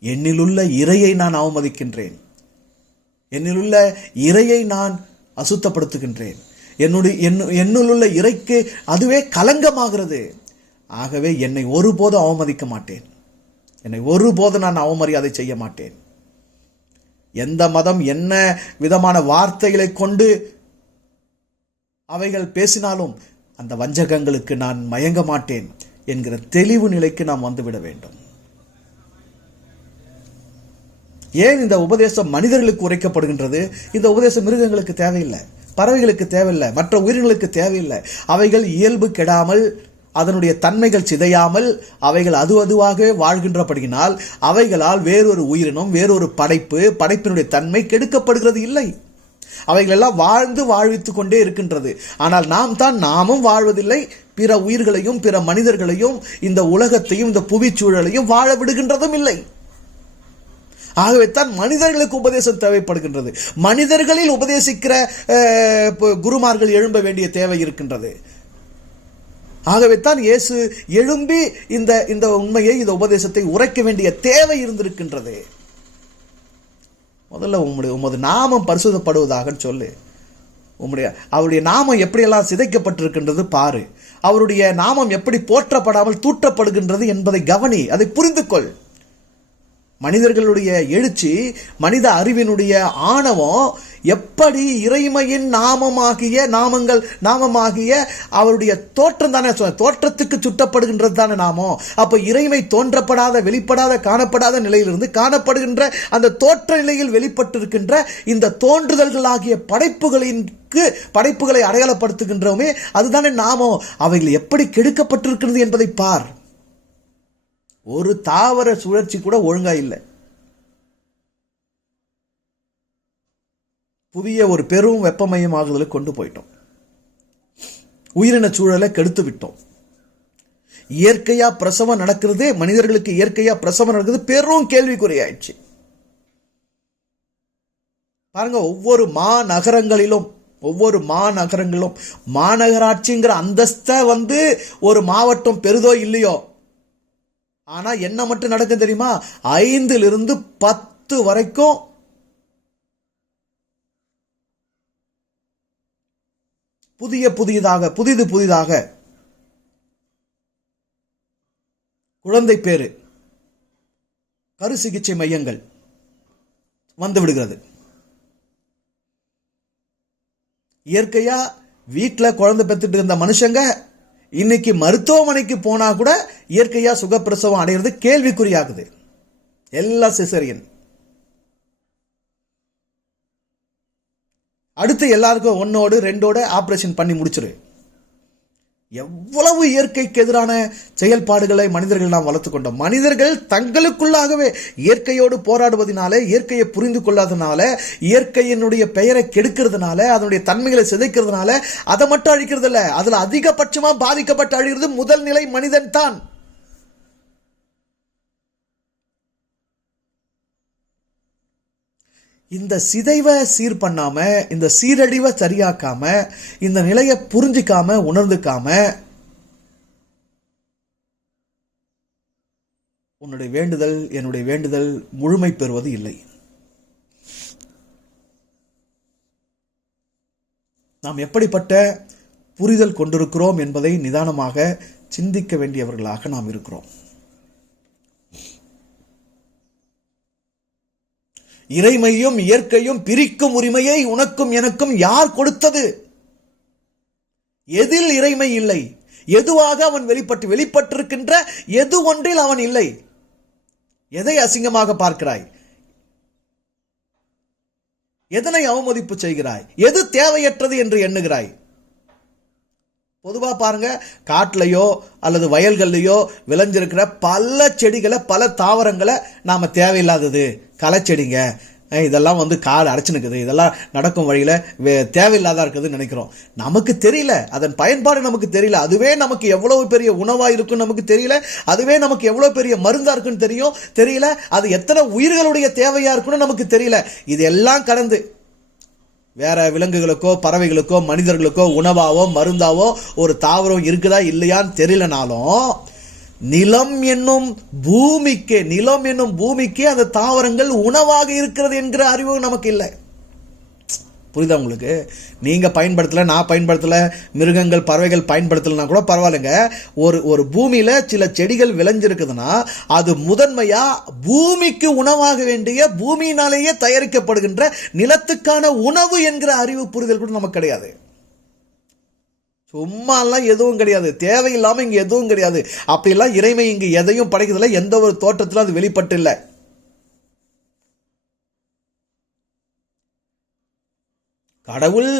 என்னிலுள்ள இறையை நான் அவமதிக்கின்றேன், என்னிலுள்ள இறையை நான் அசுத்தப்படுத்துகின்றேன். என்னுள்ள இறைக்கு அதுவே கலங்கமாகிறது. ஆகவே என்னை ஒருபோதும் அவமதிக்க மாட்டேன், என்னை ஒருபோதும் நான் அவமரியாதை செய்ய மாட்டேன். எந்த மதம் என்ன விதமான வார்த்தைகளை கொண்டு அவைகள் பேசினாலும் அந்த வஞ்சகங்களுக்கு நான் மயங்க மாட்டேன் என்கிற தெளிவு நிலைக்கு நாம் வந்துவிட வேண்டும். ஏன் இந்த உபதேசம் மனிதர்களுக்கு உரைக்கப்படுகின்றது? இந்த உபதேசம் மிருகங்களுக்கு தேவையில்லை, பறவைகளுக்கு தேவையில்லை, மற்ற உயிரினங்களுக்கு தேவையில்லை. அவைகள் இயல்பு கெடாமல், அதனுடைய தன்மைகள் சிதையாமல், அவைகள் அதுவாக வாழ்கின்றபடியினால் அவைகளால் வேறொரு உயிரினம், வேறொரு படைப்பினுடைய தன்மை கெடுக்கப்படுகிறது இல்லை. அவைகள் எல்லாம் வாழ்ந்து வாழ்வித்துக் கொண்டே இருக்கின்றது. ஆனால் நாமும் வாழ்வதில்லை, பிற உயிர்களையும் பிற மனிதர்களையும் இந்த உலகத்தையும் இந்த புவிச்சூழலையும் வாழ விடுகின்றதும் இல்லை. ஆகவே தான் மனிதர்களுக்கு உபதேசம் தேவைப்படுகின்றது. மனிதர்களில் உபதேசிக்கிற குருமார்கள் எழும்ப வேண்டிய தேவை இருக்கின்றது. ஆகவே தான் இயேசு எழும்பி இந்த உண்மையை, இந்த உபதேசத்தை உரைக்க வேண்டிய தேவை இருந்திருக்கின்றது. முதல்ல உமது நாமம் பரிசுத்தப்படுவதாக சொல்லு. அவருடைய நாமம் எப்படியெல்லாம் சிதைக்கப்பட்டிருக்கின்றது பாரு. அவருடைய நாமம் எப்படி போற்றப்படாமல் தூற்றப்படுகின்றது என்பதை கவனி, அதை புரிந்து கொள். மனிதர்களுடைய எழுச்சி, மனித அறிவினுடைய ஆணவம் எப்படி இறைமையின் நாமமாகிய அவருடைய தோற்றம் தானே, தோற்றத்துக்கு சுட்டப்படுகின்றது தானே நாமம். அப்ப இறைமை தோன்றப்படாத, வெளிப்படாத, காணப்படாத நிலையிலிருந்து காணப்படுகின்ற அந்த தோற்ற நிலையில் வெளிப்பட்டிருக்கின்ற இந்த தோன்றுதல்கள் ஆகிய படைப்புகளை அடையாளப்படுத்துகின்றோமே, அதுதானே நாமம். அவைகள் எப்படி கெடுக்கப்பட்டிருக்கிறது என்பதை பார். ஒரு தாவர சுழற்சி கூட ஒழுங்கா இல்லை. புதிய ஒரு பெரும் வெப்பமயமாகுதலுக்கு கொண்டு போயிட்டோம். உயிரின சூழலை கெடுத்து விட்டோம். இயற்கையா பிரசவம் நடக்கிறது, மனிதர்களுக்கு இயற்கையா பிரசவம் நடக்கிறது பெரும் கேள்விக்குறியாயிடுச்சு. பாருங்க, ஒவ்வொரு மாநகரங்களிலும் மாநகராட்சிங்கிற அந்தஸ்தை ஒரு மாவட்டம் பெறுதோ இல்லையோ, ஆனா என்ன மட்டும் நடக்கும் தெரியுமா? 5 to 10 வரைக்கும் புதிதாக குழந்தை பேரு கரு சிகிச்சை மையங்கள் வந்து விடுகிறது. இயற்கையா வீட்டில் குழந்தை பெற்றுட்டு இருந்த மனுஷங்க இன்னைக்கு மருத்துவமனைக்கு போனா கூட இயற்கையா சுகப்பிரசவம் அடைகிறது கேள்விக்குறியாகுது. எல்லாம் சிசரியன். அடுத்து எல்லாருக்கும் 1 or 2 ஆபரேஷன் பண்ணி முடிச்சிரு. எவ்வளவு இயற்கைக்கு எதிரான செயல்பாடுகளை மனிதர்கள் நாம் வளர்த்து கொண்டோம். மனிதர்கள் தங்களுக்குள்ளாகவே இயற்கையோடு போராடுவதனால, இயற்கையை புரிந்து கொள்ளாதனால, இயற்கையினுடைய பெயரை கெடுக்கிறதுனால, அதனுடைய தன்மைகளை சிதைக்கிறதுனால அதை மட்டும் அழிக்கிறது இல்ல, அதுல அதிகபட்சமா பாதிக்கப்பட்டு அழிகிறது முதல் நிலை மனிதன் தான். இந்த சிதைவை சீர் பண்ணாம, இந்த சீரழிவை சரியாக்காம, இந்த நிலையை புரிஞ்சிக்காம, உணர்ந்துக்காம உன்னுடைய வேண்டுதல், என்னுடைய வேண்டுதல் முழுமை பெறுவது இல்லை. நாம் எப்படிப்பட்ட புரிதல் கொண்டிருக்கிறோம் என்பதை நிதானமாக சிந்திக்க வேண்டியவர்களாக நாம் இருக்கிறோம். இறைமையும் இயற்கையும் பிரிக்கும் உரிமையை உனக்கும் எனக்கும் யார் கொடுத்தது? எதில் இறைமை இல்லை? எதுவாக அவன் வெளிப்பட்டிருக்கின்ற எது ஒன்றில் அவன் இல்லை? எதை அசிங்கமாக பார்க்கிறாய்? எதனை அவமதிப்பு செய்கிறாய்? எது தேவையற்றது என்று எண்ணுகிறாய்? பொதுவா பாருங்க, காட்டுலையோ அல்லது வயல்கள்லையோ விளைஞ்சிருக்கிற பல செடிகளை, பல தாவரங்களை நாம தேவையில்லாதது, களைச்செடிங்க, இதெல்லாம் காடு அடைச்சு நிற்குது, இதெல்லாம் நடக்கும் வழியில தேவையில்லாதா இருக்குதுன்னு நினைக்கிறோம். நமக்கு தெரியல, அதன் பயன்பாடு நமக்கு தெரியல. அதுவே நமக்கு எவ்வளவு பெரிய உணவா இருக்குன்னு நமக்கு தெரியல. அதுவே நமக்கு எவ்வளவு பெரிய மருந்தா இருக்குன்னு தெரியல. அது எத்தனை உயிர்களுடைய தேவையா இருக்குன்னு நமக்கு தெரியல. இதெல்லாம் கடந்து வேற விலங்குகளுக்கோ, பறவைகளுக்கோ, மனிதர்களுக்கோ உணவாவோ மருந்தாவோ ஒரு தாவரம் இருக்குதா இல்லையான்னு தெரியலனாலும், நிலம் என்னும் பூமிக்கு அந்த தாவரங்கள் உணவாக இருக்கிறது என்கிற அறிவு நமக்கு இல்லை. புரியுதா உங்களுக்கு? நீங்க பயன்படுத்தல, நான் பயன்படுத்தல, மிருகங்கள் பறவைகள் பயன்படுத்தலன்னா கூட பரவாயில்லைங்க. ஒரு பூமியில சில செடிகள் விளைஞ்சிருக்குதுன்னா அது முதன்மையா பூமிக்கு உணவாக வேண்டிய, பூமியினாலேயே தயாரிக்கப்படுகின்ற நிலத்துக்கான உணவு என்கிற அறிவு புரிதல் கூட நமக்கு கிடையாது. சும்மா எல்லாம் எதுவும் கிடையாது, தேவையில்லாம இங்க எதுவும் கிடையாது. அப்படிலாம் இறைமை இங்கு எதையும் படைக்கிறதுல, எந்த ஒரு தோற்றத்திலும் அது வெளிப்பட்டு இல்லை. கடவுள்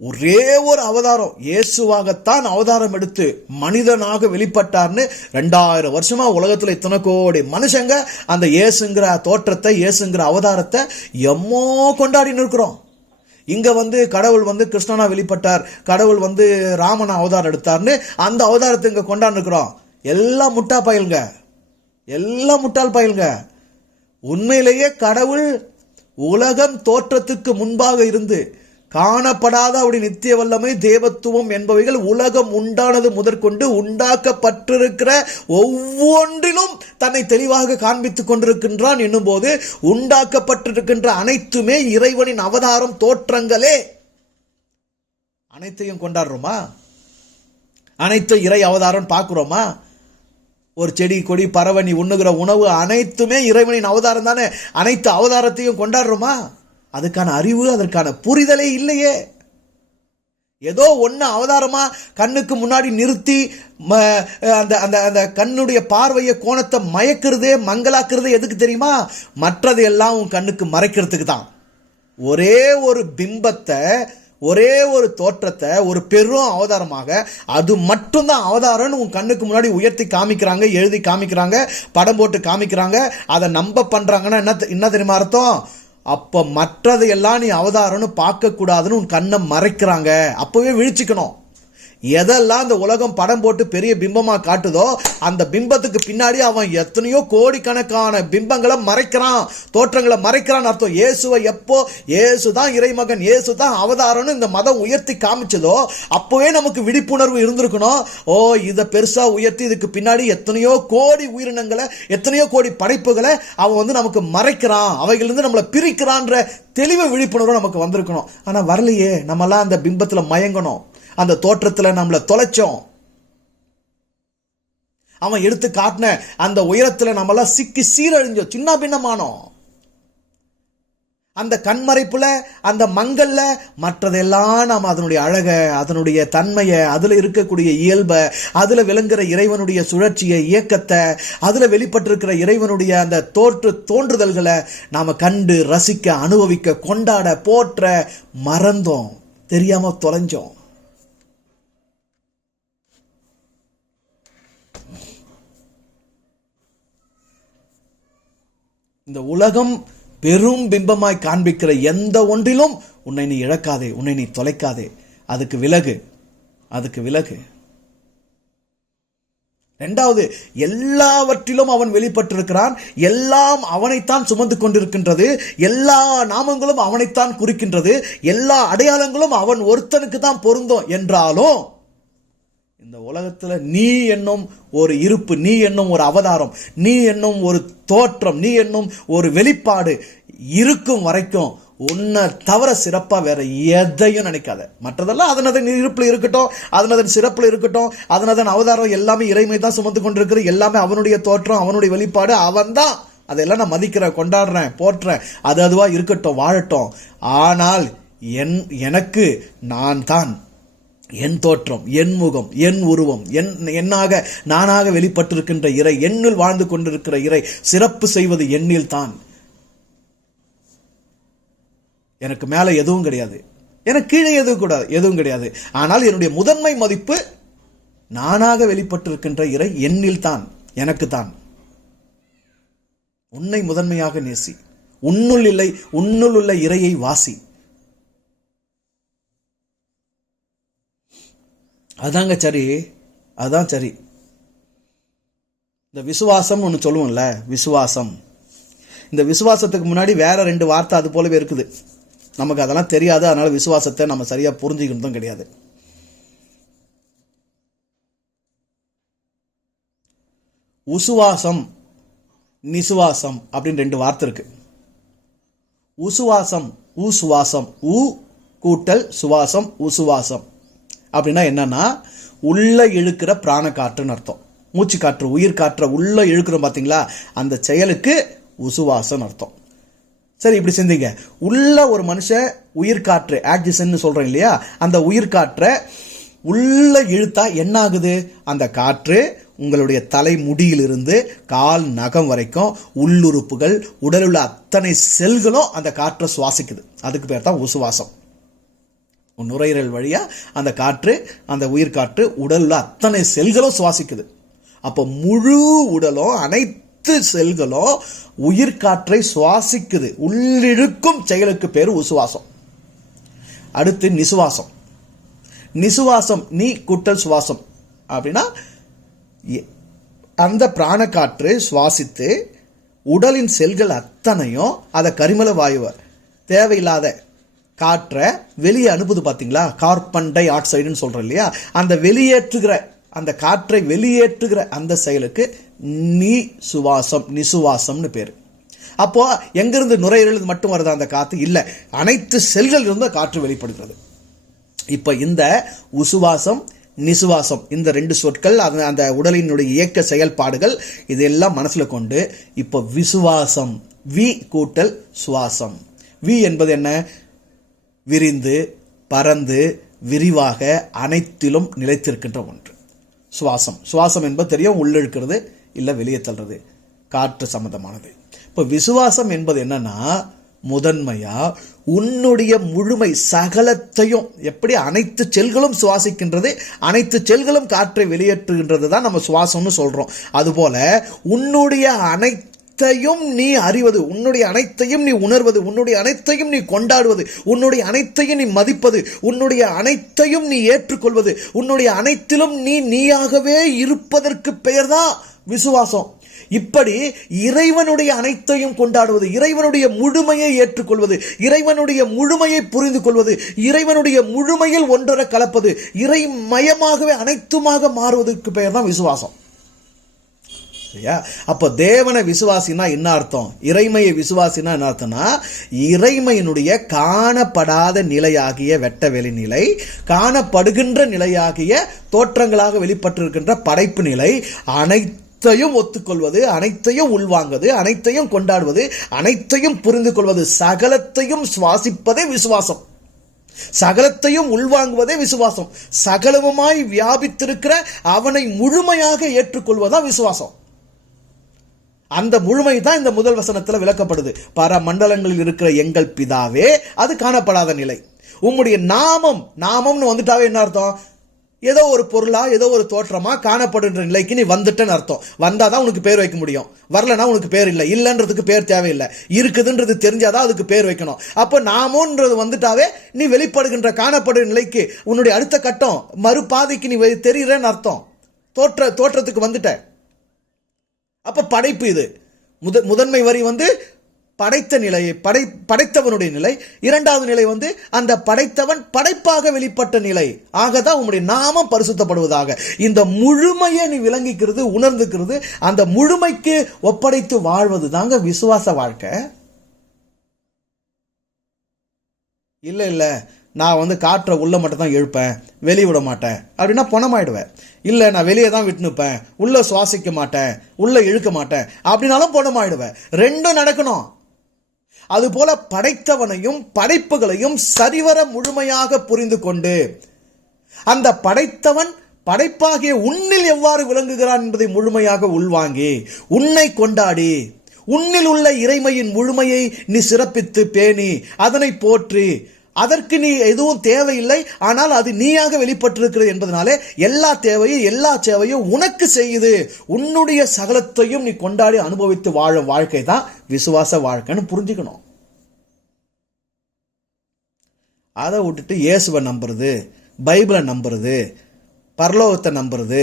ஒரே ஒரு அவதாரம், இயேசுவாகத்தான் அவதாரம் எடுத்து மனிதனாக வெளிப்பட்டார்னு 2000 வருஷமா உலகத்துல இத்தனை கோடி மனுஷங்க அந்த இயேசுங்கிற தோற்றத்தை, இயேசுங்கிற அவதாரத்தை எம்மோ கொண்டாடி நிற்கிறோம். இங்க கடவுள் கிருஷ்ணனா வெளிப்பட்டார், கடவுள் ராமனா அவதாரம் எடுத்தார்னு அந்த அவதாரத்தை இங்க கொண்டாடி இருக்கிறோம். எல்லாம் முட்டாள் பயலுங்க. உண்மையிலேயே கடவுள் உலகம் தோற்றத்துக்கு முன்பாக இருந்து காணப்படாத அவருடைய நித்திய வல்லமை, தேவத்துவம் என்பவைகள் உலகம் உண்டானது முதற்கொண்டு உண்டாக்கப்பட்டிருக்கிற ஒவ்வொன்றிலும் தன்னை தெளிவாக காண்பித்துக் கொண்டிருக்கின்றான் என்னும் போது, உண்டாக்கப்பட்டிருக்கின்ற அனைத்துமே இறைவனின் அவதாரம், தோற்றங்களே. அனைத்தையும் கொண்டாடுறோமா? அனைத்து இறை அவதாரம் பார்க்கிறோமா? ஒரு செடி, கொடி, பறவை, நீ உண்ணுகிற உணவு அனைத்துமே இறைவனின் அவதாரம் தானே. அனைத்து அவதாரத்தையும் கொண்டாடுறோமா? அதுக்கான அறிவு, அதற்கான புரிதலே இல்லையே. ஏதோ ஒன்னு அவதாரமா கண்ணுக்கு முன்னாடி நிறுத்தி அந்த அந்த அந்த கண்ணுடைய பார்வையை கோணத்தை மயக்கிறது, மங்களாக்குறது எதுக்கு தெரியுமா? மற்றது எல்லாம் உன் கண்ணுக்கு மறைக்கிறதுக்கு தான். ஒரே ஒரு பிம்பத்தை, ஒரே ஒரு தோற்றத்தை ஒரு பெரும் அவதாரமாக, அது மட்டும்தான் அவதாரம்னு உன் கண்ணுக்கு முன்னாடி உயர்த்தி காமிக்கிறாங்க, எழுதி காமிக்கிறாங்க, படம் போட்டு காமிக்கிறாங்க. அதை நம்ப பண்றாங்கன்னா என்ன தெரியுமா அர்த்தம்? அப்ப மற்றது எல்லாம் நீ அவதாரம்னு பார்க்க கூடாதுன்னு உன் கண்ணை மறைக்கிறாங்க. அப்பவே விழிச்சுக்கணும். எதெல்லாம் இந்த உலகம் படம் போட்டு பெரிய பிம்பமா காட்டுதோ அந்த பிம்பத்துக்கு பின்னாடி அவன் எத்தனையோ கோடிக்கணக்கான பிம்பங்களை மறைக்கிறான், தோற்றங்களை மறைக்கிறான் அர்த்தம். இயேசுவை எப்போ இயேசுதான் இறைமகன், இயேசுதான் அவதாரம்னு இந்த மதம் உயர்த்தி காமிச்சதோ அப்பவே நமக்கு விழிப்புணர்வு இருந்திருக்கணும். ஓ, இதை பெருசா உயர்த்தி இதுக்கு பின்னாடி எத்தனையோ கோடி உயிரினங்களை, எத்தனையோ கோடி படைப்புகளை அவன் நமக்கு மறைக்கிறான், அவைகளிலிருந்து நம்மளை பிரிக்கிறான்ற தெளிவு, விழிப்புணர்வு நமக்கு வந்திருக்கணும். ஆனா வரலையே. நம்மெல்லாம் அந்த பிம்பத்துல மயங்கணும், அந்த தோற்றத்துல நம்மள தொலைச்சோம். அவன் எடுத்து காட்டின அந்த உயரத்துல நம்மளாம் சிக்கி சீரழிஞ்சோம், சின்ன பின்னமானோம். அந்த கண்மறைப்புல, அந்த மங்கல்ல மற்றதெல்லாம் நாம் அதனுடைய அழக, அதனுடைய தன்மையை, அதுல இருக்கக்கூடிய இயல்பை, அதுல விளங்குற இறைவனுடைய சுழற்சியை, இயக்கத்தை, அதுல வெளிப்பட்டிருக்கிற இறைவனுடைய அந்த தோன்றுதல்களை நாம கண்டு ரசிக்க, அனுபவிக்க, கொண்டாட, போற்ற மறந்தோம், தெரியாம தொலைஞ்சோம். இந்த உலகம் பெரும் பிம்பமாய் காண்பிக்கிற எந்த ஒன்றிலும் உன்னை நீ இழக்காதே, உன்னை நீ தொலைக்காதே. அதுக்கு விலகு, அதுக்கு விலகு. இரண்டாவது, எல்லாவற்றிலும் அவன் வெளிப்பட்டிருக்கிறான், எல்லாம் அவனைத்தான் சுமந்து கொண்டிருக்கின்றது, எல்லா நாமங்களும் அவனைத்தான் குறிக்கின்றது, எல்லா அடையாளங்களும் அவன் ஒருத்தனுக்கு தான் பொருந்தும் என்றாலும் இந்த உலகத்துல நீ என்னும் ஒரு இருப்பு, நீ என்னும் ஒரு அவதாரம், நீ என்னும் ஒரு தோற்றம், நீ என்னும் ஒரு வெளிப்பாடு இருக்கும் வரைக்கும் உன்னை தவிர சிறப்பா வேற எதையும் நினைக்காத. மற்றதெல்லாம் அதனதன் இருப்புல இருக்கட்டும், அதனதன் சிறப்புல இருக்கட்டும், அதனதன் அவதாரம் எல்லாமே இறைமை தான் சுமந்து கொண்டிருக்கிறது, எல்லாமே அவனுடைய தோற்றம், அவனுடைய வெளிப்பாடு, அவன் தான். அதெல்லாம் நான் மதிக்கிறேன், கொண்டாடுறேன், போற்றுறேன், அது அதுவா இருக்கட்டும், வாழட்டும். ஆனால் எனக்கு நான் தான், என் தோற்றம், என் முகம், என் உருவம், என்னாக நானாக வெளிப்பட்டிருக்கின்ற இறை, என்னில் வாழ்ந்து கொண்டிருக்கிற இறை, சிறப்பு செய்வது என்னில் தான். எனக்கு மேல எதுவும் கிடையாது, எனக்கு கீழே எதுவும் கிடையாது. ஆனால் என்னுடைய முதன்மை மதிப்பு நானாக வெளிப்பட்டிருக்கின்ற இறை என்னில் தான், எனக்கு தான். உன்னை முதன்மையாக நேசி, உன்னுள் உள்ள இறையை வாசி. அதாங்க சரி, அதான் சரி. இந்த விசுவாசம் ஒன்று சொல்லுவோம்ல, விசுவாசம். இந்த விசுவாசத்துக்கு முன்னாடி வேற 2 வார்த்தை அது போலவே இருக்குது. நமக்கு அதெல்லாம் தெரியாது, அதனால விசுவாசத்தை நம்ம சரியா புரிஞ்சுக்கிறதும் கிடையாது. உசுவாசம், நிசுவாசம் அப்படின்னு 2 வார்த்தை இருக்கு. உசுவாசம், உசுவாசம், உ கூட்டல் சுவாசம், உசுவாசம் அப்படின்னா என்னன்னா, உள்ள இழுக்கிற பிராண காற்றுன்னு அர்த்தம். மூச்சு காற்று, உயிர் காற்றை உள்ள இழுக்கிறோம் பாத்தீங்களா, அந்த செயலுக்கு உசுவாசம் அர்த்தம். சரி, இப்படி செஞ்சீங்க. உள்ள ஒரு மனுஷன் உயிர் காற்று, ஆக்சிஜன் சொல்றோம் இல்லையா, அந்த உயிர் காற்றை உள்ள இழுத்தா என்ன ஆகுது? அந்த காற்று உங்களுடைய தலை முடியிலிருந்து கால் நகம் வரைக்கும் உள்ளுறுப்புகள், உடல் உள்ள அத்தனை செல்களும் அந்த காற்றை சுவாசிக்குது. அதுக்கு பேர் தான் உசுவாசம். நுரையீரல் வழியா அந்த காற்று, அந்த உயிர் காற்று உடல்ல அத்தனை செல்களும் சுவாசிக்குது. அப்ப முழு உடலும், அனைத்து செல்களும் உயிர் காற்றை சுவாசிக்குது. உள்ளிழுக்கும் செயலுக்கு பேரு உசுவாசம். அடுத்து நிசுவாசம். நிசுவாசம், நீ கூட்டல் சுவாசம் அப்படின்னா, அந்த பிராண காற்று சுவாசித்து உடலின் செல்கள் அத்தனையும் அதை கரிமல வாயுவை, தேவையில்லாத காற்றை வெளியே அனுப்புது பாத்தீங்களா, கார்பன் டை ஆக்சைடுன்னு சொல்றோம் இல்லையா, அந்த வெளியேற்றுகிற, அந்த காற்றை வெளியேற்றுகிற அந்த செயலுக்கு நீ சுவாசம், நிசுவாசம்னு பேரு. அப்போ எங்கிருந்து நுரையீரலுக்கு மட்டும் வருது அந்த காத்து? இல்ல, அனைத்து செல்கள் இருந்து காற்று வெளிப்படுகிறது. இப்ப இந்த உசுவாசம், நிசுவாசம், இந்த 2 சொற்கள், அந்த உடலினுடைய இயக்க செயல்பாடுகள், இதெல்லாம் மனசுல கொண்டு இப்ப விசுவாசம், வி கூட்டல் சுவாசம், வி என்பது என்ன? விரிந்து பரந்து விரிவாக அனைத்திலும் நிலைத்திருக்கின்ற ஒன்று. சுவாசம். சுவாசம் என்பது தெரியும், உள்ளிழுக்கிறது இல்ல வெளியே தள்ளுறது, காற்று சம்பந்தமானது. இப்ப விசுவாசம் என்பது என்னன்னா, முதன்மையா உன்னுடைய முழுமை சகலத்தையும், எப்படி அனைத்து செல்களும் சுவாசிக்கின்றது, அனைத்து செல்களும் காற்றை வெளியேற்றுகின்றது தான் நம்ம சுவாசம்னு சொல்றோம். அதுபோல உன்னுடைய அனைத்தையும் நீ அறிவது, உன்னுடைய அனைத்தையும் நீ உணர்வது, உன்னுடைய அனைத்தையும் நீ கொண்டாடுவது, உன்னுடைய அனைத்தையும் நீ மதிப்பது, உன்னுடைய அனைத்தையும் நீ ஏற்றுக்கொள்வது, உன்னுடைய அனைத்திலும் நீ நீயாகவே இருப்பதற்கு பெயர்தான் விசுவாசம். இப்படி இறைவனுடைய அனைத்தையும் கொண்டாடுவது, இறைவனுடைய முழுமையை ஏற்றுக்கொள்வது, இறைவனுடைய முழுமையை புரிந்து கொள்வது, இறைவனுடைய முழுமையில் ஒன்றரை கலப்பது, இறைமயமாகவே அனைத்துமாக மாறுவதற்கு பெயர் தான் விசுவாசம். அப்ப தேவனை விசுவாசினா என்ன அர்த்தம்? இறைமையை விசுவாசினா என்ன அர்த்தம்னா, இறைமையினுடைய காணப்படாத நிலையாகிய வெட்டவெளி நிலை, காணப்படுகின்ற நிலையாகிய தோற்றங்களாக வெளிப்பட்டிருக்கின்ற படைப்பு நிலை, அனைத்தையும் ஒத்துக்கொள்வது, அனைத்தையும் உள்வாங்குவது, அனைத்தையும் கொண்டாடுவது, அனைத்தையும் புரிந்து கொள்வது, சகலத்தையும் சுவாசிப்பதே விசுவாசம். சகலத்தையும் உள்வாங்குவதே விசுவாசம். சகலவுமாய் வியாபித்திருக்கிற அவனை முழுமையாக ஏற்றுக்கொள்வதா விசுவாசம். அந்த முழுமை தான் இந்த முதல் வசனத்தில் விளக்கப்படுது. பர மண்டலங்களில் இருக்கிற எங்கள் பிதாவே, அது காணப்படாத நிலை. உம்முடைய நாமம், நாமம்னு வந்துட்டாவே என்ன அர்த்தம்? ஏதோ ஒரு பொருளா, ஏதோ ஒரு தோற்றமா காணப்படுகின்ற நிலைக்கு நீ வந்துட்டேன்னு அர்த்தம். வந்தாதான் உனக்கு பேர் வைக்க முடியும், வரலன்னா உனக்கு பேர் இல்லை. இல்லைன்றதுக்கு பேர் தேவையில்லை, இருக்குதுன்றது தெரிஞ்சாதான் அதுக்கு பேர் வைக்கணும். அப்ப நாமோன்றது வந்துட்டாவே நீ வெளிப்படுகின்ற காணப்படுகிற நிலைக்கு, உன்னுடைய அடுத்த கட்டம் மறுபாதைக்கு நீ தெரிகிறேன்னு அர்த்தம். தோற்றத்துக்கு வந்துட்ட. அப்ப படைப்பு இது. முதன்மை வரி படைத்த நிலையை, படைத்தவனுடைய நிலை. இரண்டாவது நிலை அந்த படைத்தவன் படைப்பாக வெளிப்பட்ட நிலை. ஆகதான் உம்முடைய நாமம் பரிசுத்தப்படுவதாக. இந்த முழுமையை நீ விளங்கிக்கிறது, உணர்ந்துக்கிறது, அந்த முழுமைக்கு ஒப்படைத்து வாழ்வது தாங்க விசுவாச வாழ்க்கை. இல்ல நான் காற்றை உள்ள மட்டும் தான் இழுப்பேன், வெளியே விட மாட்டேன் அப்படின்னா பணமாயிடுவேன். இல்லை நான் வெளியே தான் விட்டு நிற்பேன், உள்ள சுவாசிக்க மாட்டேன், உள்ள இழுக்க மாட்டேன் அப்படின்னாலும் பணமாயிடுவேன். ரெண்டும் நடக்கணும். அதுபோல படைத்தவனையும் படைப்புகளையும் சரிவர முழுமையாக புரிந்து கொண்டு, அந்த படைத்தவன் படைப்பாகிய உன்னில் எவ்வாறு விளங்குகிறான் என்பதை முழுமையாக உள்வாங்கி, உன்னை கொண்டாடி, உன்னில் உள்ள இறைமையின் முழுமையை நீ சிறப்பித்து பேணி, அதனை போற்றி, அதற்கு நீ எதுவும் தேவையில்லை, ஆனால் அது நீயாக வெளிப்பட்டிருக்கிறது என்பதனாலே எல்லா தேவையும் எல்லா சேவையும் உனக்கு செய்யுது. உன்னுடைய சகலத்தையும் நீ கொண்டாடி அனுபவித்து வாழும் வாழ்க்கை தான் விசுவாச வாழ்க்கைன்னு புரிஞ்சுக்கணும். அதை விட்டுட்டு இயேசுவை நம்புறது, பைபிளை நம்புறது, பரலோகத்தை நம்புறது,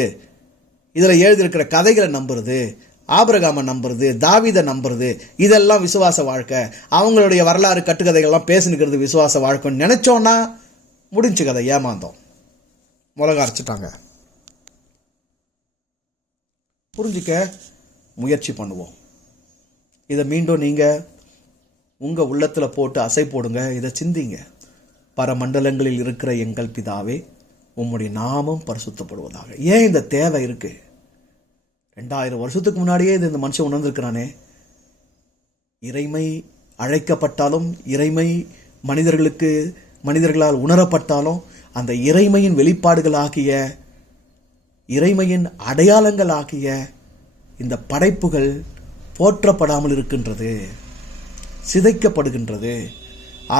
இதுல எழுதியிருக்கிற கதைகளை நம்புறது, ஆபிரகாமை நம்புறது, தாவீதை நம்புறது, இதெல்லாம் விசுவாச வாழ்க்கை. அவங்களுடைய வரலாறு கட்டுக்கதைகள்லாம் பேசினுக்கிறது விசுவாச வாழ்க்கைன்னு நினைச்சோன்னா முடிஞ்சு கதை, ஏமாந்தோம், மிளகா அரைச்சிட்டாங்க. புரிஞ்சிக்க முயற்சி பண்ணுவோம். இதை மீண்டும் நீங்க உங்க உள்ளத்துல போட்டு அசை போடுங்க, இதை சிந்திங்க. பரமண்டலங்களில் இருக்கிற எங்கள் பிதாவே, உம்முடைய நாமம் பரிசுத்தப்படுவதாக. ஏன் இந்த தேவை இருக்கு? 2000 வருஷத்துக்கு முன்னாடியே இந்த மனுஷன் உணர்ந்திருக்கிறானே. இறைமை அழைக்கப்பட்டாலும், இறைமை மனிதர்களால் உணரப்பட்டாலும், அந்த இறைமையின் வெளிப்பாடுகளாகிய, இறைமையின் அடையாளங்களாகிய இந்த படைப்புகள் போற்றப்படாமல் இருக்கின்றது, சிதைக்கப்படுகின்றது.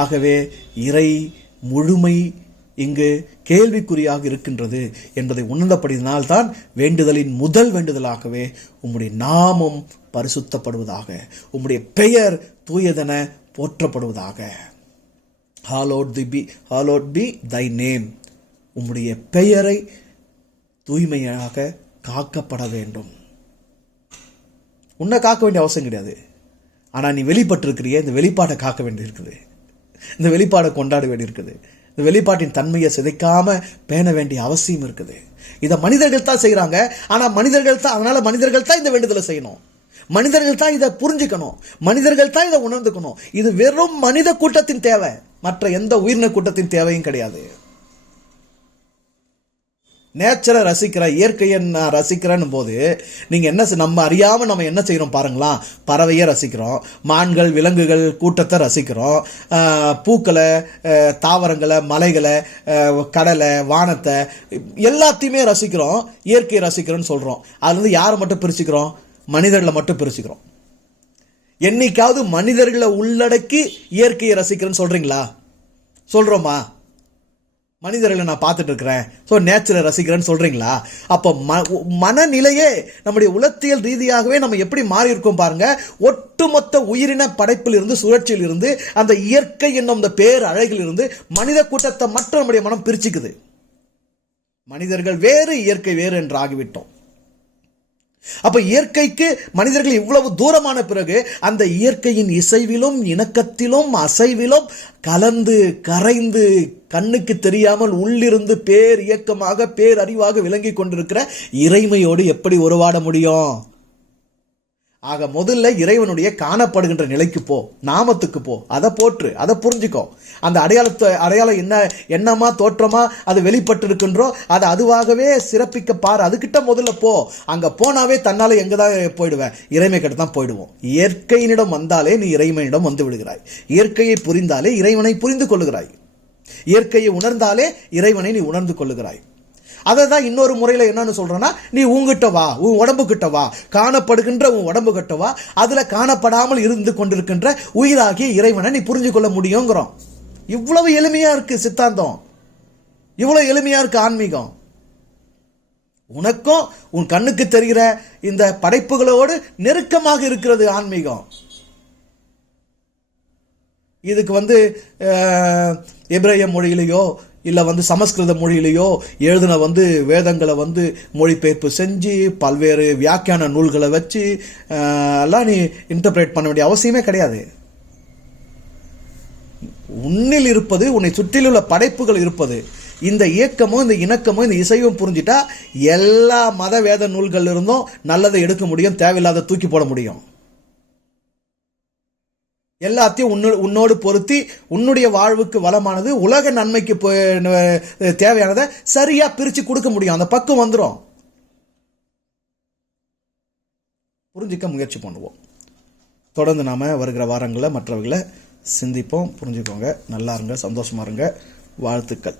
ஆகவே இறை முழுமை இங்கு கேள்விக்குறியாக இருக்கின்றது என்பதை உணர்ந்தபடினால்தான் வேண்டுதலின் முதல் வேண்டுதலாகவே உம்முடைய நாமம் பரிசுத்தப்படுவதாக, உம்முடைய பெயர் தூயதென போற்றப்படுவதாக. Hallowed be thy name. உம்முடைய பெயரை தூய்மையாக காக்கப்பட வேண்டும். உன்னை காக்க வேண்டிய அவசியம் கிடையாது, ஆனா நீ வெளிப்பட்டிருக்கிறிய, இந்த வெளிப்பாட்டை காக்க வேண்டியிருக்குது, இந்த வெளிப்பாடை கொண்டாட வேண்டியிருக்குது, இந்த வெளிப்பாட்டின் தன்மையை சிதைக்காம பேண வேண்டிய அவசியம் இருக்குது. இதை மனிதர்கள் தான் செய்யறாங்க. ஆனா அதனால மனிதர்கள் தான் இந்த வேண்டுதலை செய்யணும், மனிதர்கள் தான் இதை புரிஞ்சுக்கணும், மனிதர்கள் தான் இதை உணர்ந்துக்கணும். இது வெறும் மனித கூட்டத்தின் தேவை, மற்ற எந்த உயிரின கூட்டத்தின் தேவையும் கிடையாது. நேச்சரை ரசிக்கிற, இயற்கையை நான் ரசிக்கிறேன்னு போது நீங்க என்ன நம்ம அறியாம நம்ம என்ன செய்யறோம் பாருங்களா. பறவையை ரசிக்கிறோம், மான்கள் விலங்குகள் கூட்டத்தை ரசிக்கிறோம், பூக்களை, தாவரங்களை, மலைகளை, கடலை, வானத்தை எல்லாத்தையுமே ரசிக்கிறோம். இயற்கையை ரசிக்கிறோன்னு சொல்றோம். அதுல இருந்து யாரை மட்டும் பிரிச்சுக்கிறோம்? மனிதர்களை மட்டும் பிரிச்சுக்கிறோம். என்னைக்காவது மனிதர்களை உள்ளடக்கி இயற்கையை ரசிக்கிறேன்னு சொல்றீங்களா? சொல்றோமா? மனிதர்களை நான் பார்த்துட்டு இருக்கிறேன், ஸோ நேச்சரை ரசிக்கிறேன்னு சொல்றீங்களா? அப்போ மனநிலையே நம்முடைய உளத்தியல் ரீதியாகவே நம்ம எப்படி மாறி இருக்கோம் பாருங்க. ஒட்டுமொத்த உயிரின படைப்பில் இருந்து, சுழற்சியில் இருந்து, அந்த இயற்கை என்னும் அந்த பேர் அழகில் இருந்து மனித கூட்டத்தை மட்டும் நம்முடைய மனம் பிரிச்சுக்குது. மனிதர்கள் வேறு, இயற்கை வேறு என்று ஆகிவிட்டோம். அப்ப இயற்கைக்கு மனிதர்கள் இவ்வளவு தூரமான பிறகு அந்த இயற்கையின் இசைவிலும் இணக்கத்திலும் அசைவிலும் கலந்து கரைந்து கண்ணுக்கு தெரியாமல் உள்ளிருந்து பேர் இயக்கமாக பேரறிவாக விளங்கி கொண்டிருக்கிற இறைமையோடு எப்படி உருவாட முடியும்? ஆக முதல்ல இறைவனுடைய காணப்படுகின்ற நிலைக்கு போ, நாமத்துக்கு போ, அதை போற்று, அதை புரிஞ்சுக்கோ. அந்த அடையாளம் என்ன, என்னமா தோற்றமா அது வெளிப்பட்டு இருக்கின்றோ அதை அதுவாகவே சிறப்பிக்க பாரு. அதுகிட்ட முதல்ல போ. அங்க போனாவே தன்னால எங்கதான் போயிடுவேன்? இறைமை கிட்ட தான் போயிடுவோம். இயற்கையினிடம் வந்தாலே நீ இறைவனிடம் வந்து விடுகிறாய். இயற்கையை புரிந்தாலே இறைவனை புரிந்து கொள்ளுகிறாய். இயற்கையை உணர்ந்தாலே இறைவனை நீ உணர்ந்து கொள்ளுகிறாய். அதை தான் இன்னொரு முறையில் என்னன்னு சொல்றேன்னா, நீ உங்ககிட்ட வா, உன் உடம்பு கிட்ட வா, காணப்படுகின்ற உன் உடம்பு கிட்ட வா, அதுல காணப்படாமல் இருந்து கொண்டிருக்கின்ற உயிராகிய இறைவனை நீ புரிஞ்சு கொள்ள முடியுங்கிறோம். இவ்வளவு எளிமையா இருக்கு சித்தாந்தம், இவ்வளவு எளிமையா இருக்கு ஆன்மீகம். உனக்கும் உன் கண்ணுக்கு தெரிகிற இந்த படைப்புகளோடு நெருக்கமாக இருக்கிறது ஆன்மீகம். இதுக்கு எபிரேய மொழியிலேயோ இல்ல சமஸ்கிருத மொழியிலேயோ எழுதின வேதங்களை மொழிபெயர்ப்பு செஞ்சு பல்வேறு வியாக்கியான நூல்களை வச்சு எல்லாம் நீ இன்டர்பிரேட் பண்ண வேண்டிய அவசியமே கிடையாது. உன்னில் இருப்பது, உன்னை சுற்றிலுள்ள படைப்புகள் இருப்பது, இந்த இயக்கமும் இந்த இணக்கமும் இந்த இசையும் புரிஞ்சிட்டா எல்லா மத வேத நூல்கள் இருந்தும் நல்லதை எடுக்க முடியும், தேவையில்லாத தூக்கி போட முடியும். எல்லாத்தையும் உன்னோடு பொருத்தி உன்னுடைய வாழ்வுக்கு வளமானது, உலக நன்மைக்கு தேவையானதை சரியா பிரிச்சு கொடுக்க முடியும். அந்த பக்கம் வந்துடும். புரிஞ்சிக்க முயற்சி பண்ணுவோம். தொடர்ந்து நாம வருகிற வாரங்களில் மற்றவர்களை சிந்திப்போம். புரிஞ்சுக்கோங்க. நல்லா இருங்க, சந்தோஷமா இருங்க. வாழ்த்துக்கள்.